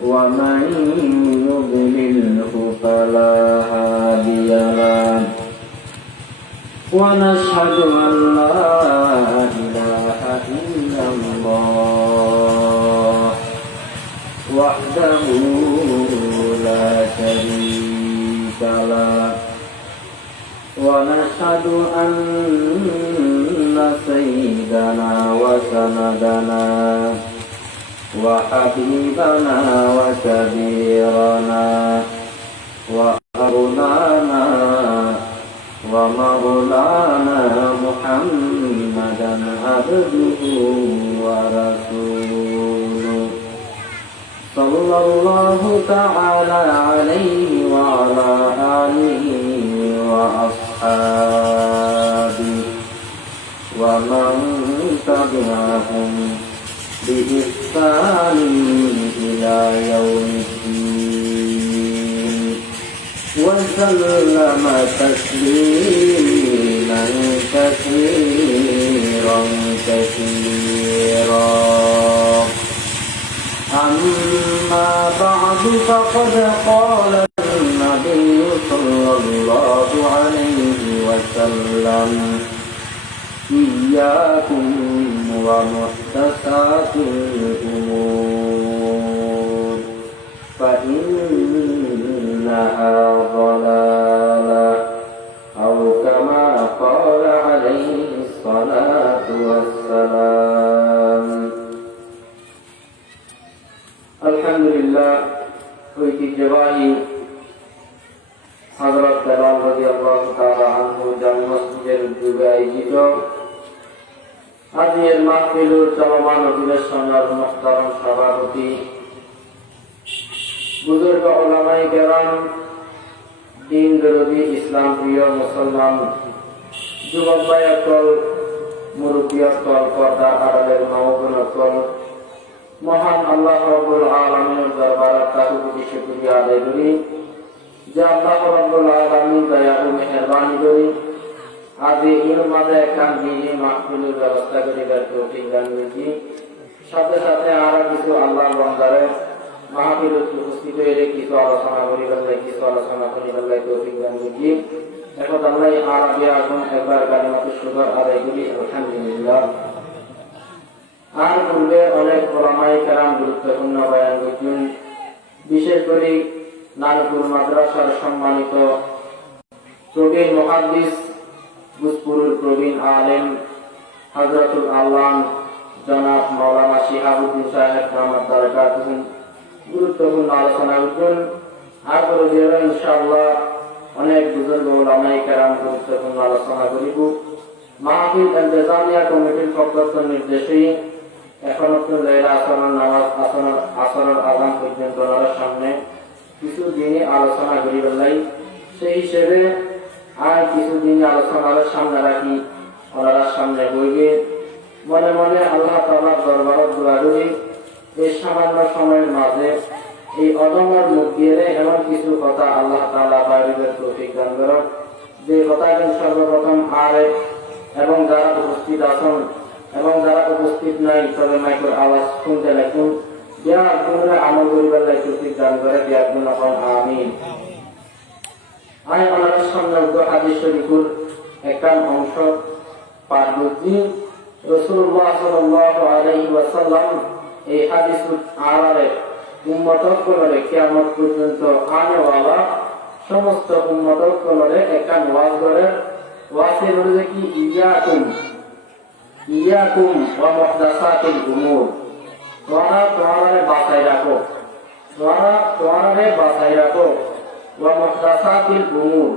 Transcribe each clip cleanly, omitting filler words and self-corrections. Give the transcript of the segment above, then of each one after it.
ومن يضلله فلا هادي له ونشهد أن لا إله إلا الله وحده لا شريك له ونشهد أن سيدنا وسندنا وحبيبنا وكبيرنا وأولانا ومولانا محمدا عبده ورسوله صلى الله تعالى عليه وعلى آله وأصحابه ومن تبعهم بإحسان إلى يوم الدين وسلم تسليما كثيرا كثيرا أما بعد فقد قال النبي صلى الله عليه وسلم إياكم ومحدثات الأمور فإنها ضلالة أو كما قال عليه الصلاة والسلام الحمد لله ঐতিহ্যবাহী হযরত বেলাল রাদিয়াল্লাহু তাআলা আনহু জামে মসজিদের উদ্যোগে আয়োজিত আজকের মাহফিলুর চলমান অধিবেশনের মুহতারাম সভাপতি বুজুর্গ উলামায়ে কেরাম, দিন দরদি ইসলাম প্রিয় মুসলমান যুবক ভাইসকল, মুরব্বিসকল, পর্দার আড়ালের মা ও বোনসকল, মহান আল্লাহ রাব্বুল আলামিনের দরবারে তাকু কোটি শুকরিয়া আদায় করি যে আল্লাহ রাব্বুল আলামিন দয়া ও মেহেরবানি করি আজ এর মাঝে একখান দিনে মাহফিলের ব্যবস্থা করিবার তৌফিক দান করেছি। সাথে সাথে আরো কিছু আল্লাহ বান্দারে মাহফিলে উপস্থিত হয়ে কিছু আলোচনা করিবার কিছু আলোচনা করিবার তৌফিক দান করেছি। এখন আমরা আরবি আজম একবার কালিমাতুশ শুকর আদায় করি আলহামদুলিল্লাহ। আর পূর্বে অনেক উলামায়ে কেরাম গুরুত্বপূর্ণ বয়ান করেছেন, বিশেষ করে নানপুর মাদ্রাসার সম্মানিত প্রবীণ মুহাদ্দিস ভোজপুরের প্রবীণ আলেম হযরতুল আল্লাম জনাব মাওলানা শিহাবুদ্দিন সাহেব রহমত বারাকাতুহু গুরুত্বপূর্ণ আলোচনা করছেন। আর পরে ইনশাআল্লাহ অনেক বুজুর্গ উলামায়ে কেরাম গুরুত্বপূর্ণ আলোচনা করিব। মাহফিল ইন্তেজামিয়া কমিটির পক্ষ থেকে নির্দেশে এখন লেলা আসরের নামাজ আসরের আযান পর্যন্ত ওনার সামনে কিছু দিনে আলোচনা করিবার লাই, সেই হিসেবে আর কিছুদিন আলোচনার সামনে রাখি ওনার সামনে বইবে। মনে মনে আল্লাহ তাআলার দরবারে দোয়া করি এই সামান্য সময়ের মাঝে এই অদম্যর মুখ দিয়ে এমন কিছু কথা আল্লাহ তাআলা বাইরের তৌফিক দান করেন, যে কথাগুলো সর্বপ্রথম আরে এবং যারা উপস্থিত আছেন এবং যারা উপস্থিত নাই তবে মাইকের আওয়াজ শুনতে লাগুন, যা আপনারা আমল করিবার তৌফিক দান করে দিয়া আপনারা আমিন। আমি ওনার সামনে হাদিস শরীফের একটা অংশ পাঠ করছি। রাসূলুল্লাহ সাল্লাল্লাহু আলাইহি ওয়াসাল্লাম এই হাদিসের আড়ালে উম্মতসকলকে কিয়ামত পর্যন্ত আনেওয়ালা সমস্ত উম্মতসকলকে একটা ওয়াজ করে। ওয়াজে বলে কি ইয়াকুম ওয়া মুহদাসাতিল উমুর, তোমরা বাঁচাই রাখো, তোমরা বাঁচাই রাখো ওয়া মুহদাসাতিল উমুর,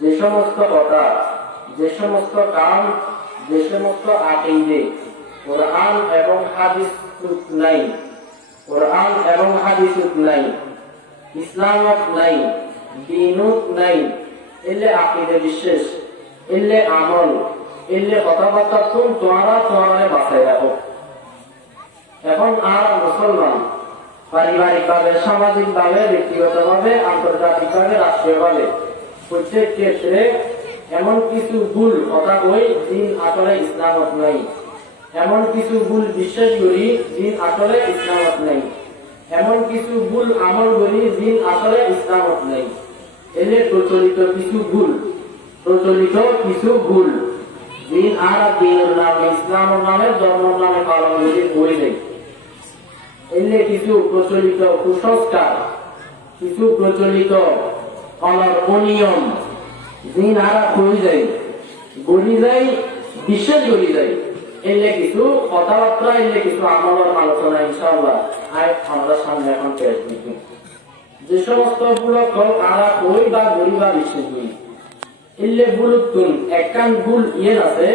যে সমস্ত কথা, যে সমস্ত কাম, যে সমস্ত আকীদা কোরআন এবং হাদিস নাই, কোরআন এবং হাদিস নাই, ইসলামত নাই, দ্বীনত নাই, এলে আকীদা বিশ্বাস, এলে আমল, এলে কথাবার্তা তোমরা বাঁচাই রাখো। এখন আর মুসলমান পারিবারিকভাবে, সামাজিকভাবে, ব্যক্তিগতভাবে, আন্তর্জাতিকভাবে, রাষ্ট্রীয়ভাবে প্রত্যেক ক্ষেত্রে এমন কিছু ভুল কথা কই দিন আসলে ইসলামত নাই, এমন কিছু ভুল বিশ্বাস করি জিন আসলে ইসলামত নেই, এমন কিছু ভুল আমল করি জিন আসলে ইসলামত নেই। এলে প্রচলিত কিছু ভুল জিন আর দিনের নামে ইসলামের নামে জন্মের নামে পালন করি বই নেই। এলে কিছু প্রচলিত কুসংস্কার, কিছু প্রচলিত অনিয়ম জিন আর করি যায়, গড়ি যায়, বিশ্বাস করি যায়। এলে কিছু কথাবার্তা, এলে কিছু আমলের আলোচনা ইনশাআল্লাহ আমাদের সামনে এখন পেশ দিচ্ছি। যে সমস্ত ভুল আরা কই বা গড়ি বা বিশ্বাস করি, এলে ভুলুন একখান ভুল আছে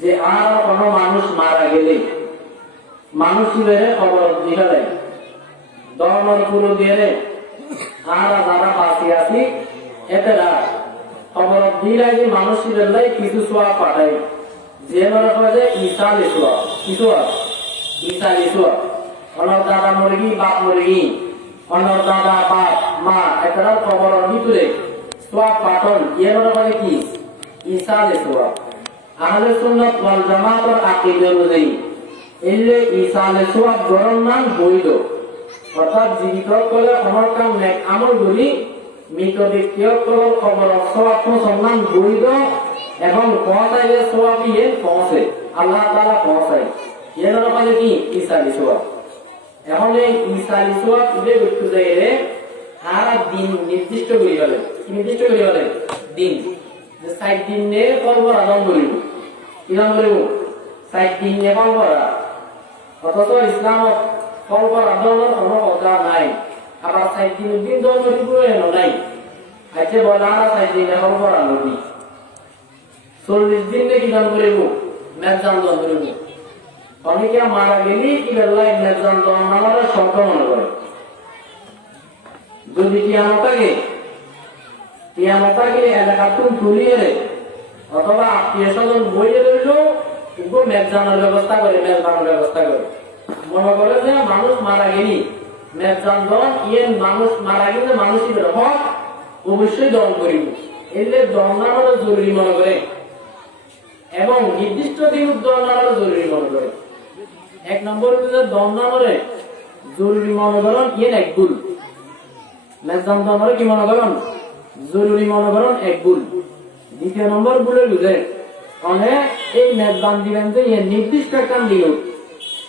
যে আর কোনো মানুষ মারা গেলে মানুষের খবর দিতে দেয়, ধর্মের গুরু দিয়ে আর যারা বাঁচি আছি এতেরা খবর দিলে যে মানুষের লাই কিছু সোয়া পাঠায়, যে মনে করে যে ইসালি সোয়া কিছু ইসালি সোয়া, অনর দাদা মুরগি বাপ মুরগি, অনর দাদা বাপ মা এতেরা খবর ভিতরে সোয়া পাঠন ইয়ে মনে করে কি ইসালি সোয়া। আহলে সুন্নাত ওয়াল জামাতের আকীদা অনুযায়ী এলে ইসালে সোয়া গরম নাম বৈধ, অর্থাৎ জীবিত করলে আমার কাম নেক আমল গুলি মৃত ব্যক্তিসকল খবর সোয়াব সম্মান বৈধ এবং পৌঁছাইলে সোয়াব ইয়ে পৌঁছে আল্লাহ তাআলা পৌঁছায়, এর মানে কি ইসালি সোয়াব। এখন এই ইসালি সোয়াব ইবে ব্যক্তি যাইলে আর দিন নির্দিষ্ট করে গেলে নির্দিষ্ট করে গেলে দিন যে 60 দিন নে কলবর আদম করিব, কি নাম করিব 60 দিন নে কলবর। অথচ ইসলামত কলবর আদমের কোনো কথা নাই, আবার 60 দিন দল করিব এনো নাই। আজকে বলা 60 দিন নে কলবর আনবি, 40 দিন নে কি দান করিব মেজান দান করিব। অনেকে মারা গেলি কি বেলায় মেজান দান নামারে শব্দ মনে করে, যদি কিয়ামতাকে এলাকাতুন তুলিয়ে অথবা আত্মীয় স্বজন বইয়ে রইল মেজানের ব্যবস্থা করে, মেজবানের ব্যবস্থা করে। মনে করে যে মানুষ মারা গেলি মেজান দন ইয়ে মানুষ মারা গেলে মানুষের হক অবশ্যই দন করিব, এলে দন নামানো জরুরি মনে করে এবং নির্দিষ্ট দিন দন নামানো জরুরি মনে করে। এক নম্বর দন নামরে জরুরি মনে করেন ইয়ে এক ভুল, মেজান দনরে কি মনে করেন জরুরি মনে করেন এক ভুল। দ্বিতীয় নম্বর ভুলে বুঝে অনেক এই মেজবান দিবেন যে নির্দিষ্ট একটা দিল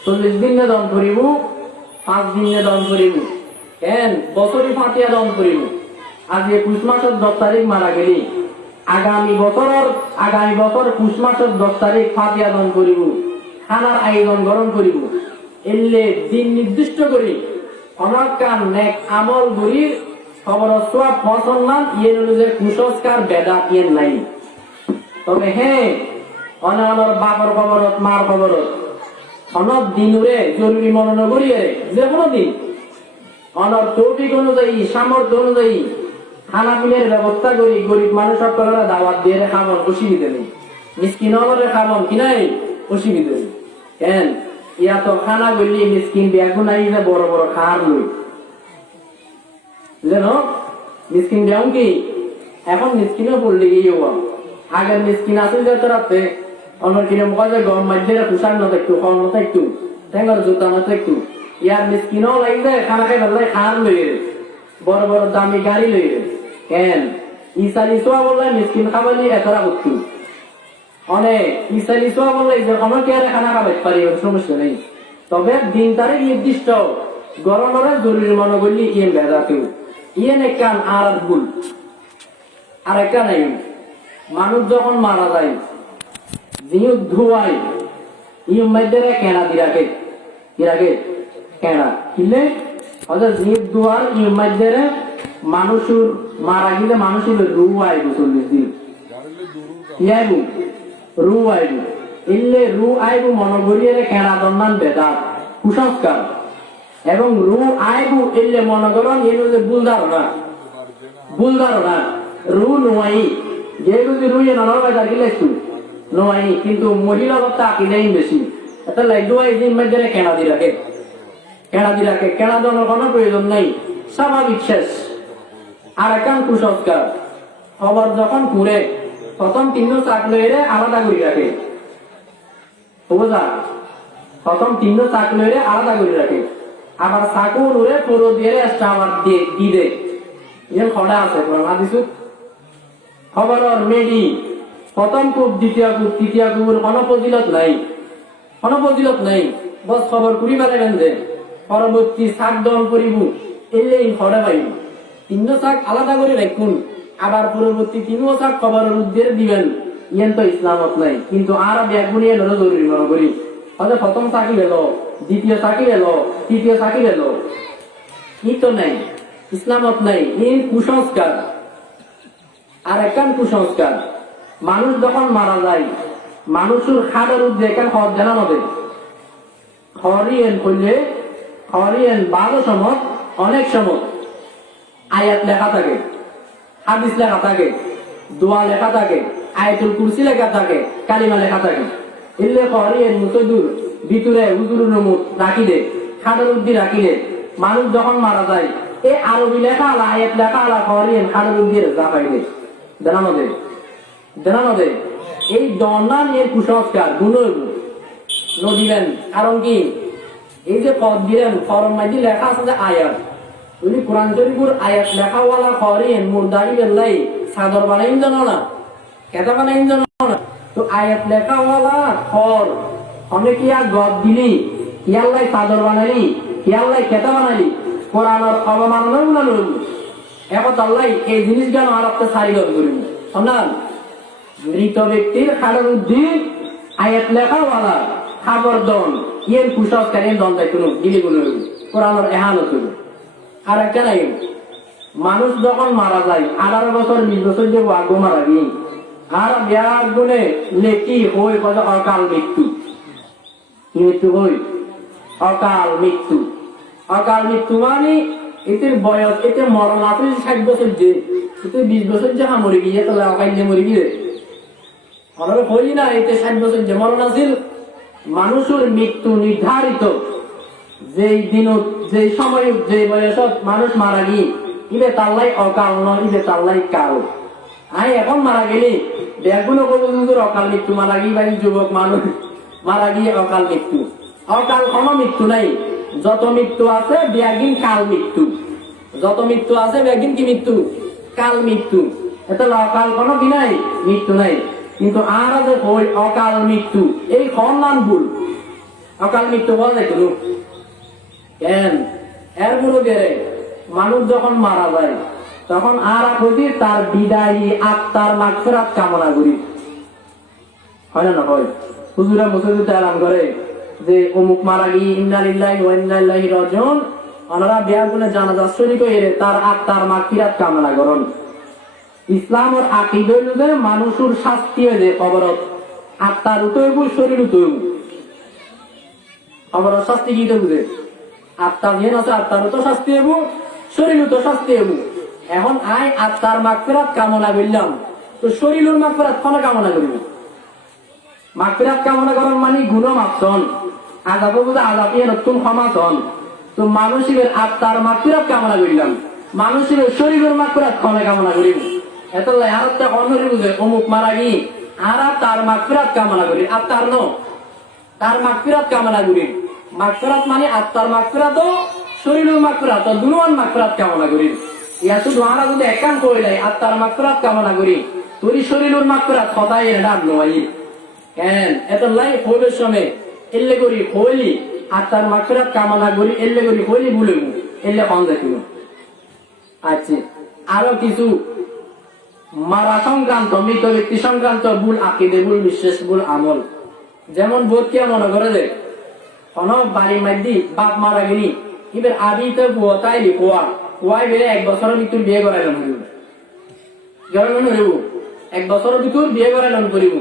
40 দিন দান করিব, 5 দিন দান করিব, কেন বছরই ফাটিয়া দান করিব। আজ 21 মাসের 10 তারিখ মারা গেলি আগামী বছর 21 মাসের 10 তারিখ ফাটিয়া দান করিব, খানার আয়োজন গ্রহণ করিব। এলে দিন নির্দিষ্ট করি অনেক কান নেক আমল গরির খবর সোয়াব পছন্দান ইয়ে যে কুসংস্কার বেদা ইয়ে নাই। তবে হ্যাঁ অনার বাপর খবরত মার খবরত অনব দিনুরে জরুরি মনে করিয়ে যে কোনো দিন অনর তৌফিক অনুযায়ী সামর্থ্য অনুযায়ী খানা পিনের ব্যবস্থা করি, গরিব মানুষ সকলেরা দাওয়াত দিয়ে খাবন, অসুবিধা নেই। মিসকিন হলে খাবন কি নাই অসুবিধা নেই, কেন ইয়া তো খানা বললি মিসকিন বেগুন আই যে বড় বড় খার লই যেন মিসকিন বেগুন কি এখন মিসকিনও পড়লে গিয়ে আগের মিসকিন আছে যে রাতে অন্য কিনে মুখে গম মাঝে তুষার না একটু কম না একটু ঠেঙ্গার জুতা না একটু ইয়ার মিসকিনও লাগি যায় খানা খাই ভালো খার লইয়ে বড় বড় দামি গাড়ি লইয়ে। কেন ইসালি সোয়া বললে মিসকিন খাবারলি এতরা করতু অনেক ইসালি সোয়া বললে যে কোনো কে খানা খাবার পারি সমস্যা নেই। তবে দিন তারিখ নির্দিষ্ট গরম গরম জরুরি মনে করলি ইয়ে বেদা কেউ ইয়ে কান আর ভুল। আর একটা নাই মানুষ যখন মারা যায় যিনি ধোয়াই ইয়ে মধ্যে কেনা দিরাকে দিরাকে কেনা কিনলে হয়তো জিপ ধোয়ার ইয়ে মধ্যে মানুষের মারা গেলে মানুষের রু আইব 40 দিন কি আইব রু আইব। এলে রু আইব মনে করিয়ে কেনা দন্দান বেদাত কুসংস্কার এবং রু আইব এলে মনে করেন এর ভুল ধারণা রু নোয়াই যে যদি রুইয়ে নানার বাজার গেলে একটু নোয়াই, কিন্তু মহিলা ভক্ত আকিদাই বেশি এটা লাইডুয়াই দিন মধ্যে কেনা দি রাখে কেনা দেওয়ার কোনো প্রয়োজন নেই, স্বাভাবিক শেষ। আর একান কুসংস্কার খবর যখন ঘুরে তখন কিন্তু চাকলে আলাদা করে রাখে বুঝা প্রথম তিন চাক লইরে আলাদা করে রাখে, আবার চাকু নুরে পুরো দিয়ে একটা আবার দি দে ইয়ে খড়া আছে না দিছু খবর মেডি প্রথম কূপ দ্বিতীয় কূপ তৃতীয় কূপের কোনো ফজিলত নাই, কোনো ফজিলত নাই। বস খবর করি পারেন যে পরবর্তী শাক দল করিব এলে খড়া পাইব। তিন শাক আলাদা করে রাখুন, আবার পরবর্তী তিন শাক খবরের উদ্দের দিবেন, ইয়েন তো ইসলামত নাই। কিন্তু আর ব্যাগুনি এলো জরুরি মনে করি, হয়তো প্রথম চাকরি এলো, দ্বিতীয় চাকরি এলো, তৃতীয় চাকরি এলো, ই তো নাই, ইসলামত নাই। এই কুসংস্কার। আর একখান কুসংস্কার, মানুষ যখন মারা যায় মানুষের খাটের উদ্দে এখান খর জানানো দেয়, খরিয়েন করলে খরিয়েন বারো সময় অনেক সময় আয়াত লেখা থাকে, হাদিস লেখা থাকে, দোয়া লেখা থাকে, আয়াতুল কুরসি লেখা থাকে, কালিমা লেখা থাকে। এলে খরিয়েন মুসদুর ভিতরে হুজুরের মুখ রাখি দে, খাটের উদ্দি রাখি দে। মানুষ যখন মারা যায় এ আরবি লেখা আলা আয়াত লেখা আলা খরিয়েন খাটের উদ্দি রাখাই দে, জানানো দেয়, জানানো দেয়। এই দন্নান এর কুসংস্কার গুণ নদিলেন। কারণ কি, এই যে পদ দিলেন ফরম মাঝে লেখা আছে যে আয়াত, উনি কোরআন শরীফের আয়াত লেখাওয়ালা খরিয়েন মুরদারি বেল্লাই সাদর বানাইন জানো না, কেতা বানাইন জানো না। তো আয়াত লেখাওয়ালা খর অনেকে আর গদ দিলি ইয়াল্লাই সাদর বানালি, ইয়াল্লাই কেতা বানালি, কোরআনের অবমাননা উনানো এখন আল্লাহ এই জিনিস যেন আর একটা সারিগত করিব। শোনান, মৃত ব্যক্তির খাড়ের উদ্দিন আয়াত লেখাওয়ালা খাবার দন ইয়ের কুসংস্কার এর দন যাই কোনো গিলি কোনো কোরআনের এহানত করবে। আর একটা নাই, মানুষ যখন মারা যায় 18 বছর 20 বছর যে আগ মারা গিয়ে আর বিয়ার গুণে লেখি হই কথা অকাল মৃত্যু, মৃত্যু হই অকাল মৃত্যু। অকাল মৃত্যু মানে এতে বয়স, এতে মরণ আছে 60 বছর, যে এতে 20 বছর যে মরে গিয়ে তাহলে অকাল যে মরে গিয়ে আমরা হই না। এতে 60 বছর যে মরণ আছিল। মানুষের মৃত্যু নির্ধারিত যেই দিন, যে সময়, যে বয়সত মানুষ মারা গিয়ে ইবে তাল্লাই অকাল নয়, ইবে তাল্লাই কাল। আই এখন মারা গেলি ব্যাগুলো কবুজুর অকাল মৃত্যু মারা গিয়ে, বা যুবক মানুষ মারা গিয়ে অকাল মৃত্যু। অকাল কোনো মৃত্যু নাই, যত মৃত্যু আছে ব্যাগিন কাল মৃত্যু, যত মৃত্যু আছে ব্যাগিন কি মৃত্যু, কাল মৃত্যু। এত অকাল কোনো কি নাই, মৃত্যু নাই। কিন্তু আর যে হই অকাল মৃত্যু, এই খন নাম ভুল। অকাল মৃত্যু বলা যায় কেন? কেন এর পুরো গেলে মানুষ যখন মারা যায় তখন আর প্রতি তার বিদায়ী আত্মার মাগফিরাত কামনা করি, হয় না? না হয়। হুজুরা মুসজিদে এলান করে যে অমুক মারা গিয়ে ইন্না লিল্লাহি ওয়া ইন্না ইলাইহি রাজিউন, ওনারা বিয়ার গুণে জানাজা শরীক হয়ে তার আত্মার মাগফিরাত কামনা করেন। ইসলামের আকীদা হইল যে মানুষের শাস্তি হয়ে যে কবরত আত্মার উঠইব, শরীর উঠইব। কবরত শাস্তি কি তো বুঝে, আত্মা যেন আছে আত্মারও তো শাস্তি হইব, শরীরও তো শাস্তি হইব। এখন আই আত্মার মাগফিরাত কামনা করলাম, তো শরীরের মাগফিরাত কোন কামনা করিব? মাগফিরাত কামনা করেন মানে গুণ মাপছন, আযাব বুঝে আযাবিয়ে নতুন ক্ষমাছন। তো মানুষের আত্মার মাগফিরাত কামনা করলাম, মানুষের শরীরের মাগফিরাত কোন কামনা করিব? এত আর একটা অন্যরি বুঝে অমুক মারা গিয়ে আর তার মাগফিরাত কামনা করি, আত্মার ন তার মাগফিরাত কামনা করি। মাগফিরাত মানে আত্মার মাগফিরাত, শরীরের মাগফিরাত, দুনুয়ান মাগফিরাত কামনা করি। ইয়া শুধু আমরা যদি একান কইলাই আত্মার মাগফিরাত কামনা করি, তোর শরীরের মাগফিরাত কথাই এটা নয়। কেন এত লাই হইবের সময় এল্লে করি হইলি আত্মার মাগফিরাত কামনা করি, এল্লে করি হইলি ভুলে এল্লে কম যাইব। আচ্ছা, আরো কিছু মারা সংক্রান্ত, মৃত ব্যক্তি সংক্রান্ত ভুল আকীদা, ভুল বিশ্বাস, ভুল আমল। যেমন বোধ কে মনে করে যে কোন বাড়ির মধ্যে বাপ মারা গেলি এবার আদিতে বুয়া তাইলি কুয়া কুয়াই বেড়ে 1 বছরের ভিতর বিয়ে করাইলাম করিব, 1 বছরের ভিতর বিয়ে করাইলাম করিব,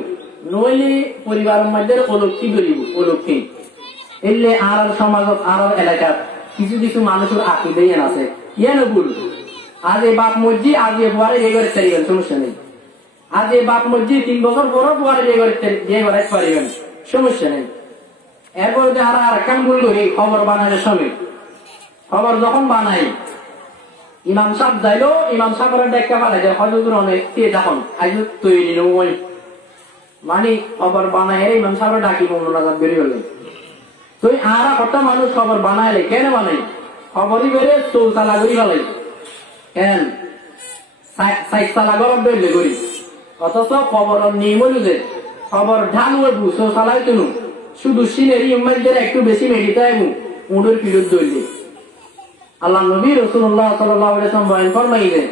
নইলে পরিবারের মধ্যে অলক্ষী করিব, অলক্ষী। এলে আর সমাজত আর এলাকার কিছু কিছু মানুষের আকীদাই আছে ইয়ান ভুল। আজ এই বাপ মর্জি আজ এ বুয়ারে বিয়ে করে চাইবেন, সমস্যা নেই। আজ এই বাপ মর্জি 3 বছর পর বুয়ারে বিয়ে করাইতে পারিবেন, সমস্যা নেই। এরপর যে আর একখান ভুল করি খবর বানানোর সময়, খবর যখন বানাই ইমাম সাহেব যাইলো, ইমাম সাহেবের দেখা পালাই যায় হজুর অনেক কে যখন আজ তৈরি নই মানে খবর বানায় ইমাম সাহেব ডাকি মোনাজাত বেরিয়ে হলেন তো আর কত মানুষ খবর বানাইলে কেন বানাই খবরই বেরে চৌতালা করি ফেলাই কেন সাইতালা গরম বেরলে করি অথচ খবর নিয়ম যে খবর ঢাল হবু চৌতালাই তুলু শুধু সিনেরি ইমানদের একটু বেশি মেডিতে আইবু উঁডের পিরত দইলে আল্লাহ নবী রাসূলুল্লাহ সাল্লাল্লাহু আলাইহি ওয়াসাল্লাম বয়ান ফরমাইলে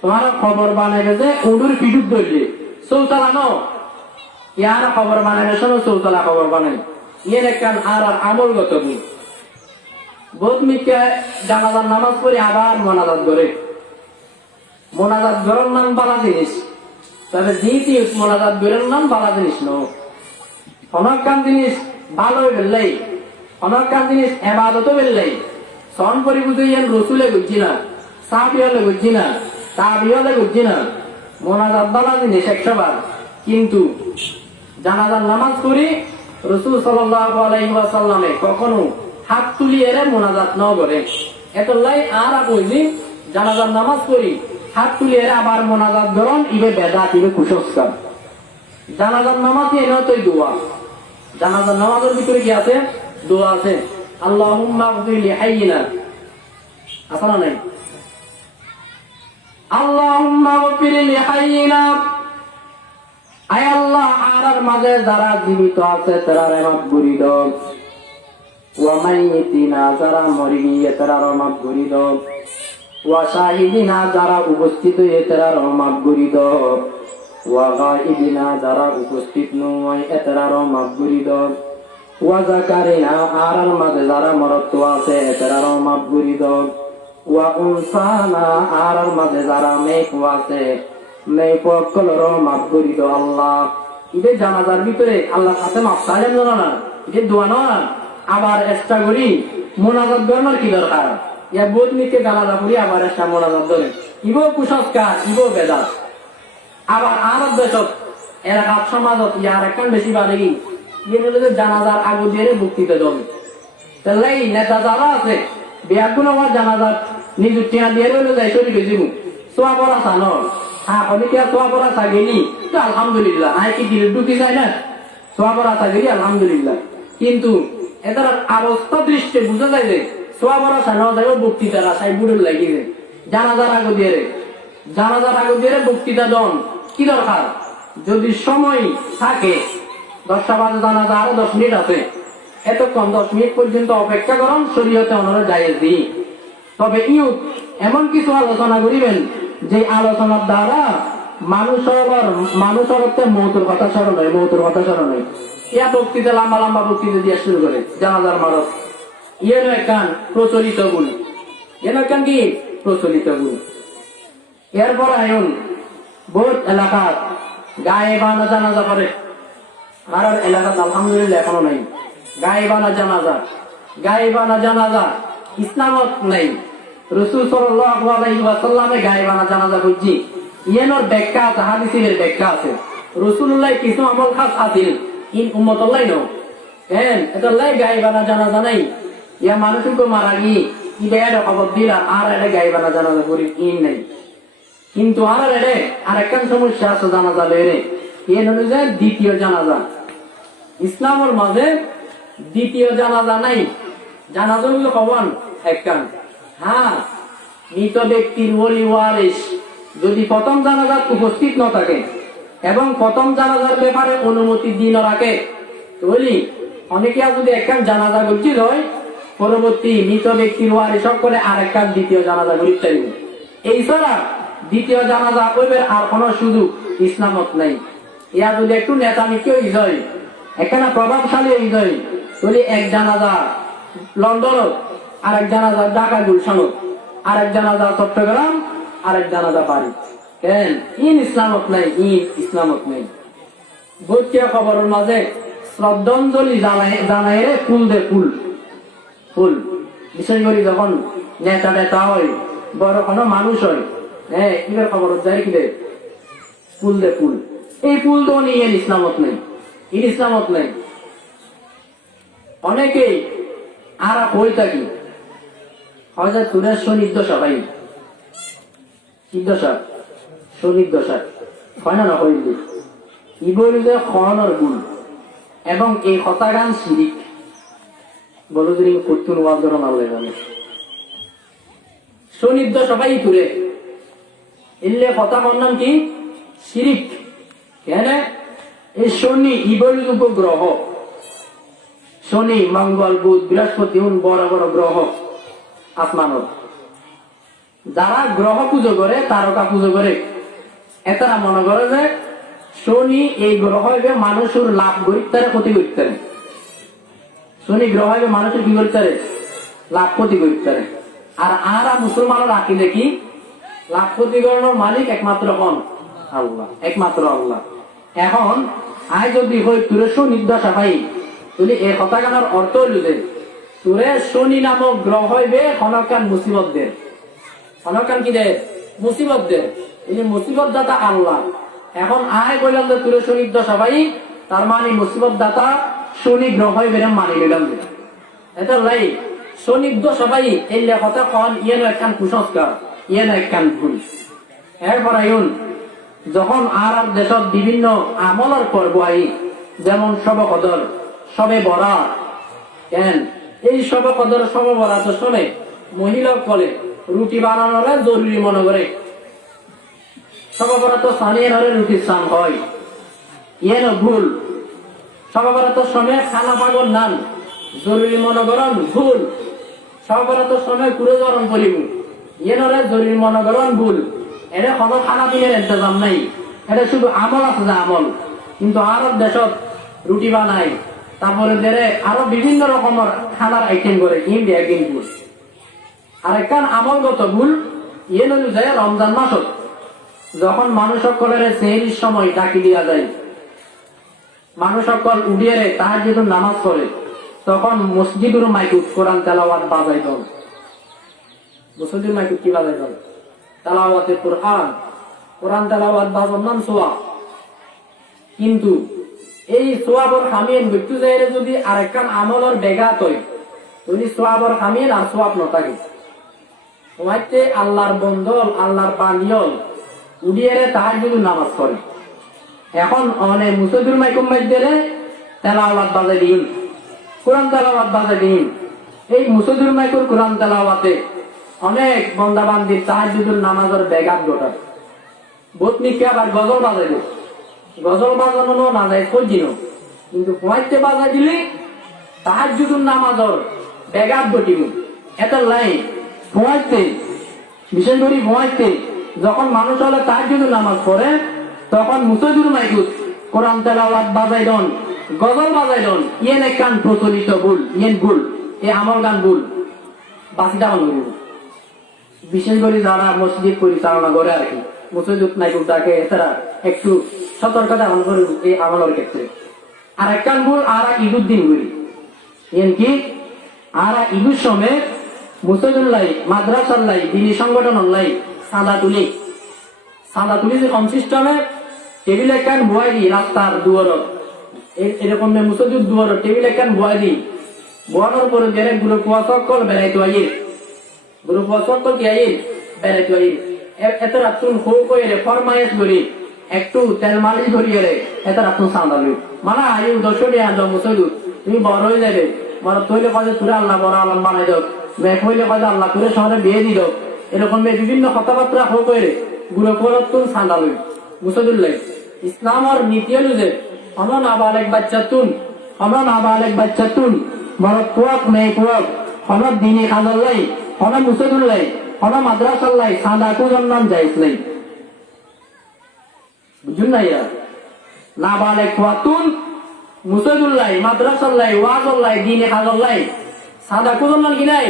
তোমার খবর বানাইবে যে উঁডের পিরত দইলে চৌতালা ন ইয়ার খবর বানাইলে শোনো চৌতালা খবর বানাই ইয়ের একখান আর আমলগত গুণ বোধ মিকে জানাজার নামাজ পড়ে আবার মোনাজাত করে মোনাজাত গরম নাম বালা জিনিস তবে দ্বিতীয় মোনাজাত গরম নাম বালা জিনিস ন অনেকখান জিনিস ভালো বেললাই অনেকখান জিনিস এবাদত বেললাই সন পরি বুঝে ইয়ান রসুলে বুঝছি না সাহাবিহলে বুঝছি না তাবিহলে বুঝছি না মোনাজাত বালা জিনিস 100 বার কিন্তু জানাজার নামাজ পড়ি রাসূল সাল্লাল্লাহু আলাইহি ওয়াসাল্লামে কখনো হাত তুলিয়ে মোনাজাত ন করে এতলাই আর কইছি জানাজার নামাজ পড়ি হাত তুলিয়ে আবার মোনাজাত ধরন ইবে বেদাত ইবে কুসংস্কার জানাজার নামাজ এনে তো দোয়া জানাজার নামাজের ভিতরে কি আছে দোয়া আছে আল্লাহুম্মা ইগফির লিহাইয়িনা আছে না নাই আল্লাহুম্মা ইগফির লিহাইয়িনা আয় আল্লাহ আর মাঝে যারা জীবিত আছে তারা রহমত করি দাও ওয়া মাইয়িতিনা যারা মরে গিয়ে তারা রহমত করি দাও ওয়া শাহিদিনা যারা উপস্থিত হয়ে তারা রহমত করি দাও ওয়া গায়িবিনা যারা উপস্থিত নয় তারা রহমত করি দাও ওয়া যাকারিনা আর মাঝে যারা মরত আছে তারা রহমত করি দাও ওয়া উনসানা আর মাঝে যারা মেয়ে আছে মেয়ে পক্কলর মাফ করি দাও আল্লাহ ইবে জানাজার ভিতরে আল্লাহর কাছে মাফ চাইলেন না ইবে দোয়া না আবার এক্সট্রা করি মোনাজাত করার কি দরকার ইয়া বোধ নিকে জানাজা করি আবার এক্সট্রা মোনাজাত ধরে ইবো কুসংস্কার ইবো বেদাত আবার আর দেশত এলাকার সমাজত ইয়ার একখান বেশি বাড়ে কি ইয়ে হলো যে জানাজার আগু দিয়ে বক্তৃতা দেবে তাহলে এই নেতা যারা আছে বিয়াগুন আমার জানাজার নিযুক্তি দিয়ে হলো যাই শরীর হয়েছিল সোয়া পড়া সানো হ্যাঁ অনেকে সোয়া পড়া থাকেনি তো আলহামদুলিল্লাহ আয় কি দিল ঢুকি যায় না সোয়া পড়া থাকেনি আলহামদুলিল্লাহ কিন্তু এটার অবস্থা দৃষ্টি বুঝা যায় যে সোয়া পড়া সানো যায় বক্তৃতা রাখাই বুড়ের লাগিয়ে জানাজার আগু দিয়ে বক্তৃতা দন কি দরকার যদি সময় থাকে 10টা বাজে জানাজা আরো 10 মিনিট আছে এতক্ষণ 10 মিনিট পর্যন্ত অপেক্ষা করুন শরীয়তে অনুরোধ জায়েজ দিই তবে ইউথ এমন কিছু আলোচনা করিবেন যে আলোচনার দ্বারা মানুষের মৌতের কথা স্মরণ হয় ইয়া বক্তৃতা লম্বা বক্তৃতা দিয়ে শুরু করে জানাজার মারত ইয়ের একখান প্রচলিত গুণ এর একখান কি প্রচলিত গুণ এরপর আয়ন বহুত এলাকার গায়ে বানা জানাজা করে আর এলাকাত আলহামদুলিল্লাহ এখনো নাই গায়ে বানা জানাজা ইসলামত নাই রাসূল সাল্লাল্লাহু আলাইহি ওয়াসাল্লামে গায়ে বানা জানাজা বুঝছি ইয়েনর ব্যাখ্যা আছে হাদিসের ব্যাখ্যা আছে রাসূলুল্লাহ কিছু আমল খাস আছিল ইন উম্মতুল্লাহ নো এটা লাই গায়ে বানা জানাজা নাই ইয়া মানুষকে মারা গিয়ে ইবে এর খবর দিলা আর এটা গায়ে বানা জানাজা করি ইন নাই কিন্তু আর একখান সমস্যা আছে জানাজা লয়ে এর হলো যে দ্বিতীয় জানাজা ইসলামের মাঝে দ্বিতীয় জানাজা নাই জানাজা হইল কখন একখান হ্যাঁ মৃত ব্যক্তির ওলি ওয়ারিস যদি প্রথম জানাজাত উপস্থিত না থাকে এবং প্রথম জানাজার ব্যাপারে অনুমতি দিন রাখে বলি অনেকে যদি একখান জানাজা করছি হয় পরবর্তী মৃত ব্যক্তির ওয়ারিস করে আর একখান দ্বিতীয় জানাজা করিতে চাইবে এই ছাড়া দ্বিতীয় জানাজা করবে আর কোন সুযোগ ইসলামত নাই ইয়া যদি একটু নেতামিকে হই এখানে প্রভাবশালী হই বলি এক জানাজা লন্ডন আর এক জানাজা ঢাকা গুলশানত আর এক জানাজা চট্টগ্রাম আর এক জানাজা বাড়ি কেন ইসলামত নাই বৈকিয়া খবরের মাঝে শ্রদ্ধাঞ্জলি জানাই ফুল দে ফুল বিশেষ করে যখন নেতা হয় বড় কোনো মানুষ হয় এবার খবর যায় কি ফুল দে ফুল এই ফুল তো নিয়ে ইসলামত নেই অনেকেই আর হয়ে থাকি হয়তো তুরের শনির্দশা ভাই শনির্দশা হয় না হইল ইবল যে খনর গুল এবং এই হতাগান শিরিক বলো যদি কর্তুন ওয়াদরণ আল্লাহ জানে সুনির্দ সবাই তুলে ইল্লে হতাগর নাম কি শিরিক কেন এই শনি ইবল উপগ্রহ শনি মঙ্গল বুধ বৃহস্পতি বড় বড় গ্রহ আসমানত যারা গ্রহ পুজো করে তারকা পুজো করে এতারা মনে করে যে শনি এই গ্রহ হইবে মানুষের লাভ করতে ক্ষতি করতে শনি গ্রহ হইবে মানুষের কি করতে লাভ ক্ষতি করতে আর আরা মুসলমানের রাখি দেখি লাভ ক্ষতি করানোর মালিক একমাত্র কোন আল্লাহ একমাত্র আল্লাহ এখন আয় যদি হই তুরে সুনির্দশা ভাই তুই এই কথাগানোর অর্থ হইল যে তুরে শনি নামক গ্রহ হইবে হনকান মুসিবত দের হনকান কি দে মুসিবত দের এই যে মুসিবত দাতা আল্লাহ এখন আয় বললাম যে তুরে সুনির্দশা ভাই তার মানে মুসিবত দাতা শনি গ্রহ হইবে মানি নিলাম যে এটা লাই সুনির্দশা ভাই এই লেখতা কন ইয়ে একখান কুসংস্কার ইয়ে একখান ভুল এরপর আইন যখন আর দেশত বিভিন্ন আমলের পর্ব আই যেমন সব কদর সবে বরা কেন এই সব কদর সব বরা তো শোনে মহিলা কলে রুটি বানানোর জরুরি মনে করে সব বরা তো সানিয়ে হলে রুটির স্থান হয় ইয়ে ভুল সব বরা তো সময় খানা পাগল নান জরুরি মনে করেন ভুল সব বরা তো সময় কুড়ে গরম করিব ইয়ে জরুরি মনে করেন ভুল এটা কোনো খানা পিনের ইন্তজাম নাই এটা শুধু আমল আছে যে আমল কিন্তু আরব দেশত রুটি বানায় তারপরে দেরে আরো বিভিন্ন রকমের খানার আইটেম করে ইন্ডিয়া কিন্তু আর একখান আমলগত ভুল ইয়ে নইল যে রমজান মাসত যখন মানুষ সকলের সেহরির সময় ডাকি দিয়া যায় মানুষ সকল উঠিয়ে তাহার যেহেতু নামাজ পড়ে তখন মসজিদের মাইকুট কোরআন তেলাওয়াত বাজাই দল মসজিদের মাইকুট কি বাজাই দল তেলাওয়াতে কোরআন কোরআন তেলাওয়াত বাজার নাম সোয়া কিন্তু এই সোয়াবর খামিয়েন মৃত্যু যায় যদি আরেকখান আমলের বেগাত হয় যদি সোয়াবর খামিয়েন আর সোয়াব নথাকে তোমাইতে আল্লাহর বন্ধল আল্লাহর বানিয়ল উড়িয়ে তাহার যদি নামাজ পড়ে এখন অনেক মুসজিদুর মাইকুম দিলে তেলাওয়াত বাজাই দিন কোরআন তেলাওয়াত বাজাই দিন এই মুসজিদুর মাইকুর কোরআন তেলাওয়াতে অনেক বন্দাবান্দির তাহাজ্জুদের নামাজের ব্যাঘাত ঘটায় বতনিকে আবার গজল বাজাইল গজল বাজানো না যায় খোঁজিনো কিন্তু পয়েন্টে বাজাই দিলে তাহাজ্জুদের নামাজের ব্যাঘাত ঘটিব এটা লাই পয়েন্টে বিশেষ করে পয়েন্টে যখন মানুষ হলে তাহাজ্জুদের নামাজ পড়ে তখন মুসজিদুর মাইকুত কোরআন তেলাওয়াত বাজাই দন গজল বাজাই দন ইয়েন এক গান প্রচলিত ভুল ইয়েন ভুল এই আমল গান ভুল বাসিটা হল বিশেষ করে যারা মসজিদ পরিচালনা করে আর কি মসজিদ নাইকুল তাকে এছাড়া একটু সতর্কতা আমল করে এই আমলের ক্ষেত্রে আর একখান ভুল আর ঈদুর দিন গুলি এন কি আর ঈদুর সময় মুসজিদুল্লাহ মাদ্রাসাল্লাহ দিনী সংগঠন লাই চাঁদা তুলি যে কম সিস্টেমে টেবিল একখান বয়াই দি রাস্তার দুয়ারত এরকম মুসজিদ দুয়ারত টেবিল একখান বয়াই দি বয়ানোর পরে বেড়ে গুলো কুয়া সকল বেড়াইতে আইয়ে গ্রুপ সকল কি আইন বেড়াইতে আইন এত রাতুন হো করে ফরমাইশ করি একটু তেল মালিশ করিয়ে এত রাতুন সাঁদালি মানে আয়ু দর্শনী আজ মুসলিম তুমি বড় হয়ে যাবে বড় তৈলে কাজে তুলে আল্লাহ বড় আলম বানাই দাও মেঘ হইলে কাজে আল্লাহ তুলে শহরে বিয়ে দি দাও এরকম বিভিন্ন কথাবার্তা হো করে গ্রুপ তুন সাঁদালি মুসদুল্লাহ ইসলামর নীতি হল যে আমরা নাবালেক বাচ্চা তুন বড় পুয়াক মেয়ে পুয়াক আমরা দিনে খাজাল্লাই আমরা মুসদুল্লাহ আমরা মাদ্রাসাল্লাহ সাদা কুজন নাম যাইছিলাই বুঝুন না ইয়া নাবালেক ওয়াতুন মুসদুল্লাহ মাদ্রাসাল্লাহ ওয়াজল্লাহ দিনে খাজাল্লাহ সাদা কুজন নাম কি নাই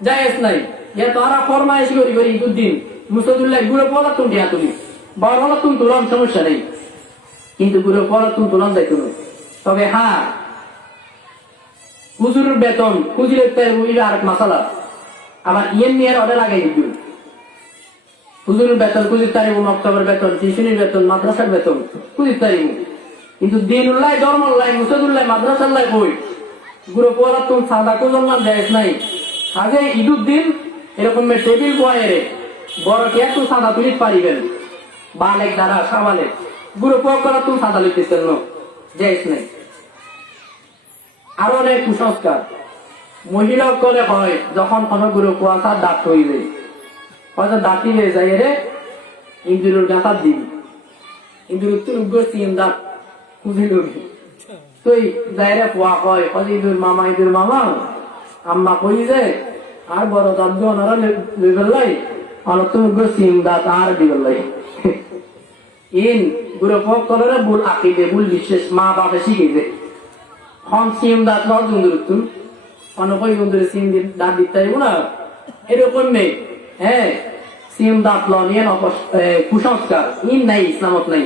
যাইছ নাই ইয়া তারা ফরমাইশ করি করি দুদিন মুসদুল্লাহ গুলো পলা তুন দিয়া তুলি বড় হলো তুন তুলন সমস্যা নেই কিন্তু গুলো পলা তুন তুলন যাইতো না তবে হ্যাঁ হুজুরের বেতন হুজুরের তেল আর মাসালা আবার ইয়েন নিয়ে অর্ডার লাগাই দিবি হুজুরের বেতন কুজির তারিখ মক্তবের বেতন টিউশনের বেতন মাদ্রাসার বেতন কুজির তারিখ কিন্তু দিনুল্লাহ ধর্মল্লাহ মুসদুল্লাহ মাদ্রাসাল্লাহ বই গুরু পোলা তুমি সাদা কুজন নাম দেয় নাই আগে ঈদুর দিন এরকম টেবিল বয়ের বড় কে একটু সাদা তুলিত পারিবেন বালেক দ্বারা সাবালেক গুরু প্রয়োগ করা তুমি সাদা লিখতেছেন না যাইস নাই। আরো অনেক কুসংস্কার মহিলা করে হয় যখন কোনো গুরু কুয়াশা দাঁত হইবে হয়তো দাঁতি হয়ে যায় রে ইন্দুরের গাঁথার দিবি ইন্দুর উত্তর উগ্র সিম দাঁত খুঁজি লবি তুই যাইরে পোয়া কয় হয়তো ইঁদুর মামা আম্মা কই যে আর বড় দাঁত ওনারা লইবেল লাই অনতুন উগ্র সিম দাঁত আর দিবেল লাই ইন গুরু প্রয়োগ করে ভুল আঁকিবে ভুল বিশ্বাস মা বাপে শিখেছে হন সিম দাঁত লওয়া ইন্দুর উত্তর অনকই ইন্দুরের সিম দাঁত দিতে না এরকম নেই। হ্যাঁ সিম দাঁত ল নিয়ে কুসংস্কার ইন নাই ইসলামত নাই।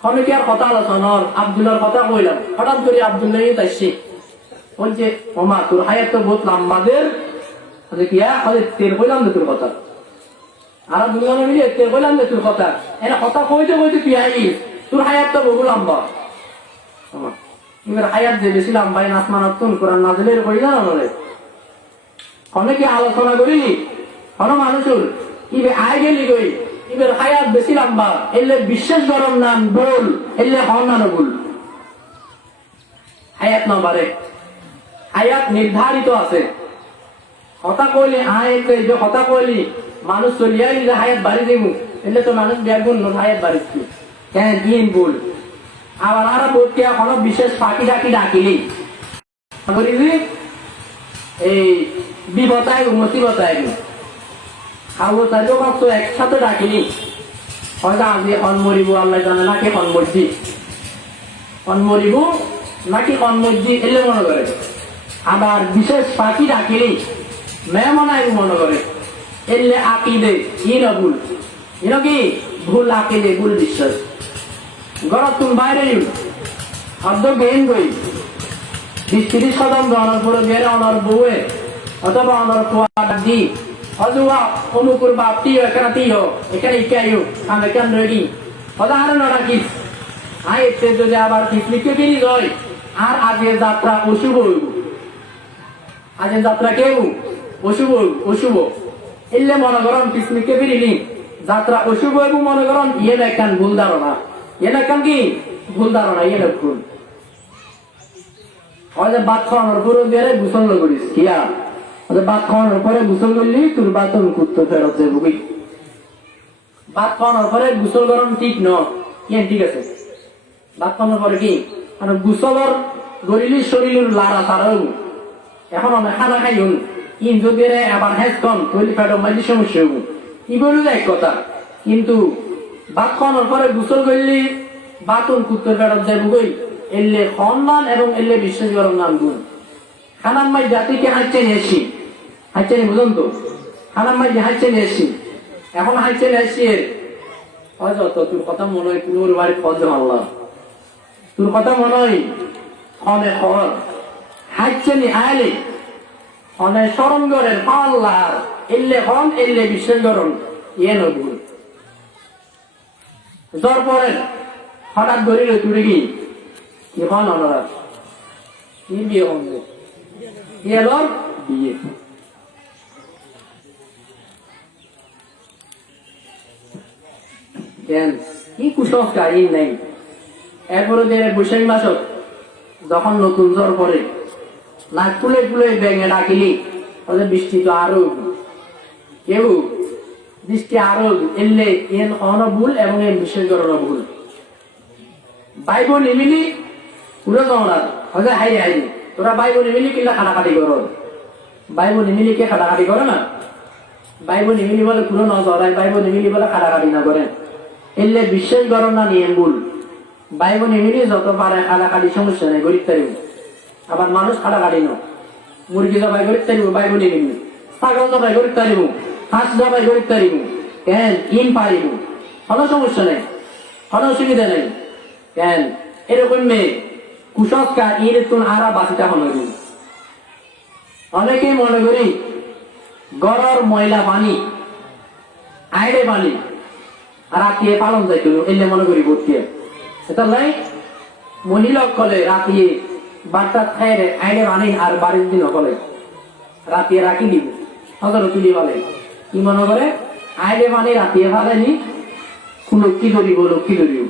খনকিয়ার কথা আলোচনার আব্দুল্লাহর কথা কইলাম হঠাৎ করে আব্দুল্লাহ তাইছি বলছে ওমা তোর হায়াত তো বহুত লম্বাদের কিয়া তেল কইলাম না তোর কথা আর দুজন মিলে তেল কইলাম না তোর কথা এরা কথা কইতে কইতে পিয়াই তোর হায়াত তো বহু লম্বা এবার হায়াত যে বেশি লম্বাই আসমানত তুন কোরআন নাজিলের কই জানো রে অনেকে আলোচনা করি কোনো মানুষের ইবে আয় গেলি গই এবার হায়াত বেশি লম্বা এলে বিশেষ গরম নাম বল এলে হন না বল হায়াত না বাড়ে হায়াত নির্ধারিত আছে কথা কইলি আয় যে কথা কইলি মানুষ চলিয়াই যে হায়াত বাড়ি দেবো এলে তো মানুষ বেগুন হায়াত বাড়িছি কেন দিন বল আবার আর বোধকে কোনো বিশেষ ফাঁকি ডাকিলি এই বিপতায় মুসিবতায় খাবো তাইলেও কত একসাথে ডাকিনি হয়তো আজকে খন মরিব আল্লাহ জানে নাকি খন মরজি খন মরিব নাকি খন মরজি এলে মনে করে আবার বিশেষ পাখি ডাকিনি মেহমানায় মনে করে এলে আকিদে ইন ভুল ইন কি ভুল আকিদে ভুল বিশ্বাস গরত তুমি বাইরে খাদ্য গেন গই 20-30 কদম অনার পরে বেড়ে অনার বউয়ে অথবা অনার পোয়া দি অথবা অমুকুর বাপ তিও এখানে তিও এখানে ইকাইও আমি কেন রেডি উদাহরণ রাখিস আয় এতে যদি আবার পিকনিকে বেরিয়ে যায় আর আজের যাত্রা অশুভ হইব আজের যাত্রা কেউ অশুভ এলে মনে করেন পিকনিকে বেরিলি যাত্রা অশুভ হইব মনে করেন ইয়ে একখান ভুল ধারণা ইয়ে একখান কি ভুল ধারণা ইয়ে ভুল হয়তো বাদ খাওয়ানোর পরে বেড়ে গোসল করিস কিয়া ভাত খাওয়ানোর পরে গোসল করলি তোর বাতন কুত্ত ফেরত যাবো ভাত খাওয়ানোর পরে গোসল গরম ঠিক নয় ঠিক আছে ভাত খাওয়ানোর পরে কি মানে গোসলর গরিলি শরীর লারা সারা এখন আমি খানা খাই হন ইন যদি আবার হেস কম তৈরি ফেটো মাইলি সমস্যা হবো ই বলল এক কথা কিন্তু ভাত খাওয়ানোর পরে গোসল করলি বাতন কুত্ত ফেরত যাবো গই এলে সম্মান এবং এলে বিশ্বাস গরম নাম গুণ খানার মাই জাতিকে হাঁচছে নিয়েছি হাঁচছে নি বুঝুন তো খানার মাই হাঁচছে নিয়েছি এখন হাঁচছে নিয়েছি হয়তো তোর কথা মনে হয় পুরোর বাড়ি ফল আল্লাহ তোর কথা মনে হয় খনে খর হাঁচছে নি আয়লে খনে স্মরণ করেন আল্লাহর এলে খন এলে বিশ্বাস গরম ইয়ে নবুল জ্বর পড়েন হঠাৎ ধরে তুলে কি এখন অনারা কি বিয়ে হবে এলোর বিয়ে কি কুসংস্কার ই নেই এরপরে বৈশাখী মাসত যখন নতুন জ্বর পরে নাক ফুলে ফুলে ব্যাঙে ডাকিলি তাহলে বৃষ্টি তো আরো কেউ বৃষ্টি আরো এলে এন অন ভুল এবং এর বিশেষ গণনা ভুল বাইব নিমিলি পুরো জমানার হয়তো হাই হাই তোরা বাইব নিমিলি কিনা খাটাখাটি করো বাইব নিমিলি কে খাটাখাটি করে না বাইব নিমিলি বলে পুরো নজরায় বাইব নিমিলি বলে খাটাখাটি না করেন এলে বিশেষ গণনা নিয়ম ভুল বাইব নিমিলি যত পারে খাটাখাটি সমস্যা নেই গরিব তারিব আবার মানুষ খাটাখাটি ন মুরগি জবাই গরিব তারিব বাইব নিমিলি ছাগল জবাই গরিব তারিব হাঁস জবাই গরিব তারিব কেন ইন পারিব কোনো সমস্যা নেই কোনো অসুবিধা নেই কেন এরকম মেয়ে কুসংস্কার এর তুন আরা বাঁচিতে মনে করি অনেকে মনে করি গড়র ময়লা পানি আইরে পানি রাতিয়ে পালন যাইত এলে মনে করি ভর্তি এটা নাই মহিলা কলে রাতিয়ে বার্তা খাইরে আইরে পানি আর বাড়ির দিন কলে রাতিয়ে রাখি দিব হজর তুলি বলে কি মনে করে আইলে পানি রাতিয়ে ফেলেনি লক্ষ্মী ধরিব লক্ষ্মী ধরিব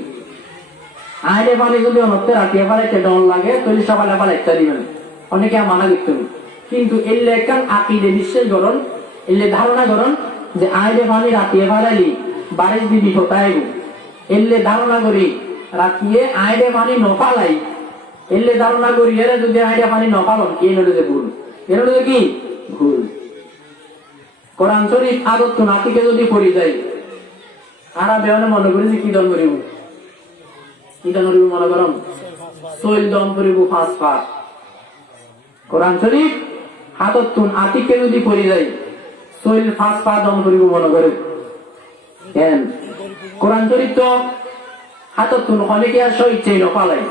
আইলে পানি যদি অনর্থে রাতিয়ে ফেলাইতে ডর লাগে তাহলে সকালে ফেলাইতে দিবেন অনেকে মানা করতেন কিন্তু এলে একখান আকিদে বিশ্বাস করুন এলে ধারণা করুন যে আইলে পানি রাতিয়ে ফেলাইলি বাড়ির দিদি ফোটাইব এলে ধারণা করি রাতিয়ে আইলে পানি নফালাই এলে ধারণা করি এরা যদি আইলে পানি নফালন কি এনে যে ভুল এনে কি ভুল কোরআন শরীফ আদত নাতিকে যদি পড়ি যায় আরা বেহনে মনে করি যে কি দন করিব কি দন করিব মনে করম শৈল দন করিব 5 পাঁচ কোরআন শরীফ হাতত আতিকে যদি পড়ি যায় শৈল 5 পাঁচ দন করিব মনে করে কেন কোরআন শরীফ তো হাতত অনেকে আর সইচ্ছে নপালাই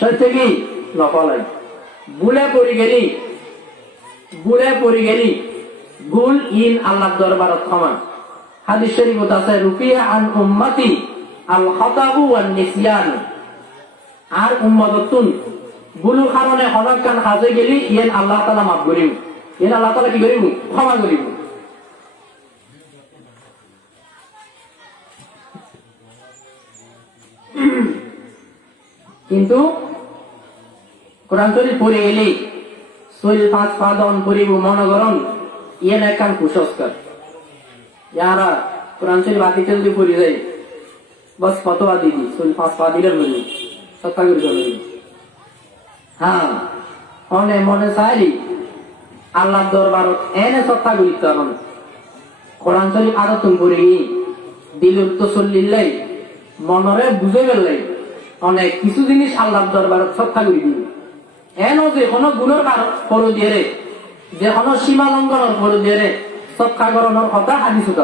সইচ্ছে কি নপালাই বুলে পড়ি গেলি ভুল ইন আল্লাহ দরবারত ক্ষমা হাদিস শরীফত আছে রুফিয়া আন উম্মতি আল খাতাবু ওয়ান নিসয়ান আর উম্মততুন ভুলের কারণে হঠাৎ কান কাজে গেলি ইয়েন আল্লাহ তাআলা মাফ করিব ইয়েন আল্লাহ তাআলা কি করিব ক্ষমা করিব কিন্তু কোরআন শরীফ পড়ে গেলি শৈল 5 পা দন করিব মনগরণ ইয়েন একখান কুসংস্কার যারা কোরআন শরীফ আদিতে যদি পড়ে যায় বস ফতোয়া দিদি শৈল 5 পা দিলের বলি সত্তা করি চলে হ্যাঁ মনে চাইলি আল্লাহ দরবারত এনে সত্তা করি তখন কোরআন শরীফ আদত পড়ে গিয়ে দিলুর তো চল্লিল্লাই মনরে বুঝে গেলাই অনেক কিছু জিনিস আল্লাহ দরবারত সত্তা করি দিল এন যে কোনো গুণের পর দিয়ে যে কোনো সীমা লঙ্ঘনের পর দিয়ে সৎকারণের কথা হাদিসত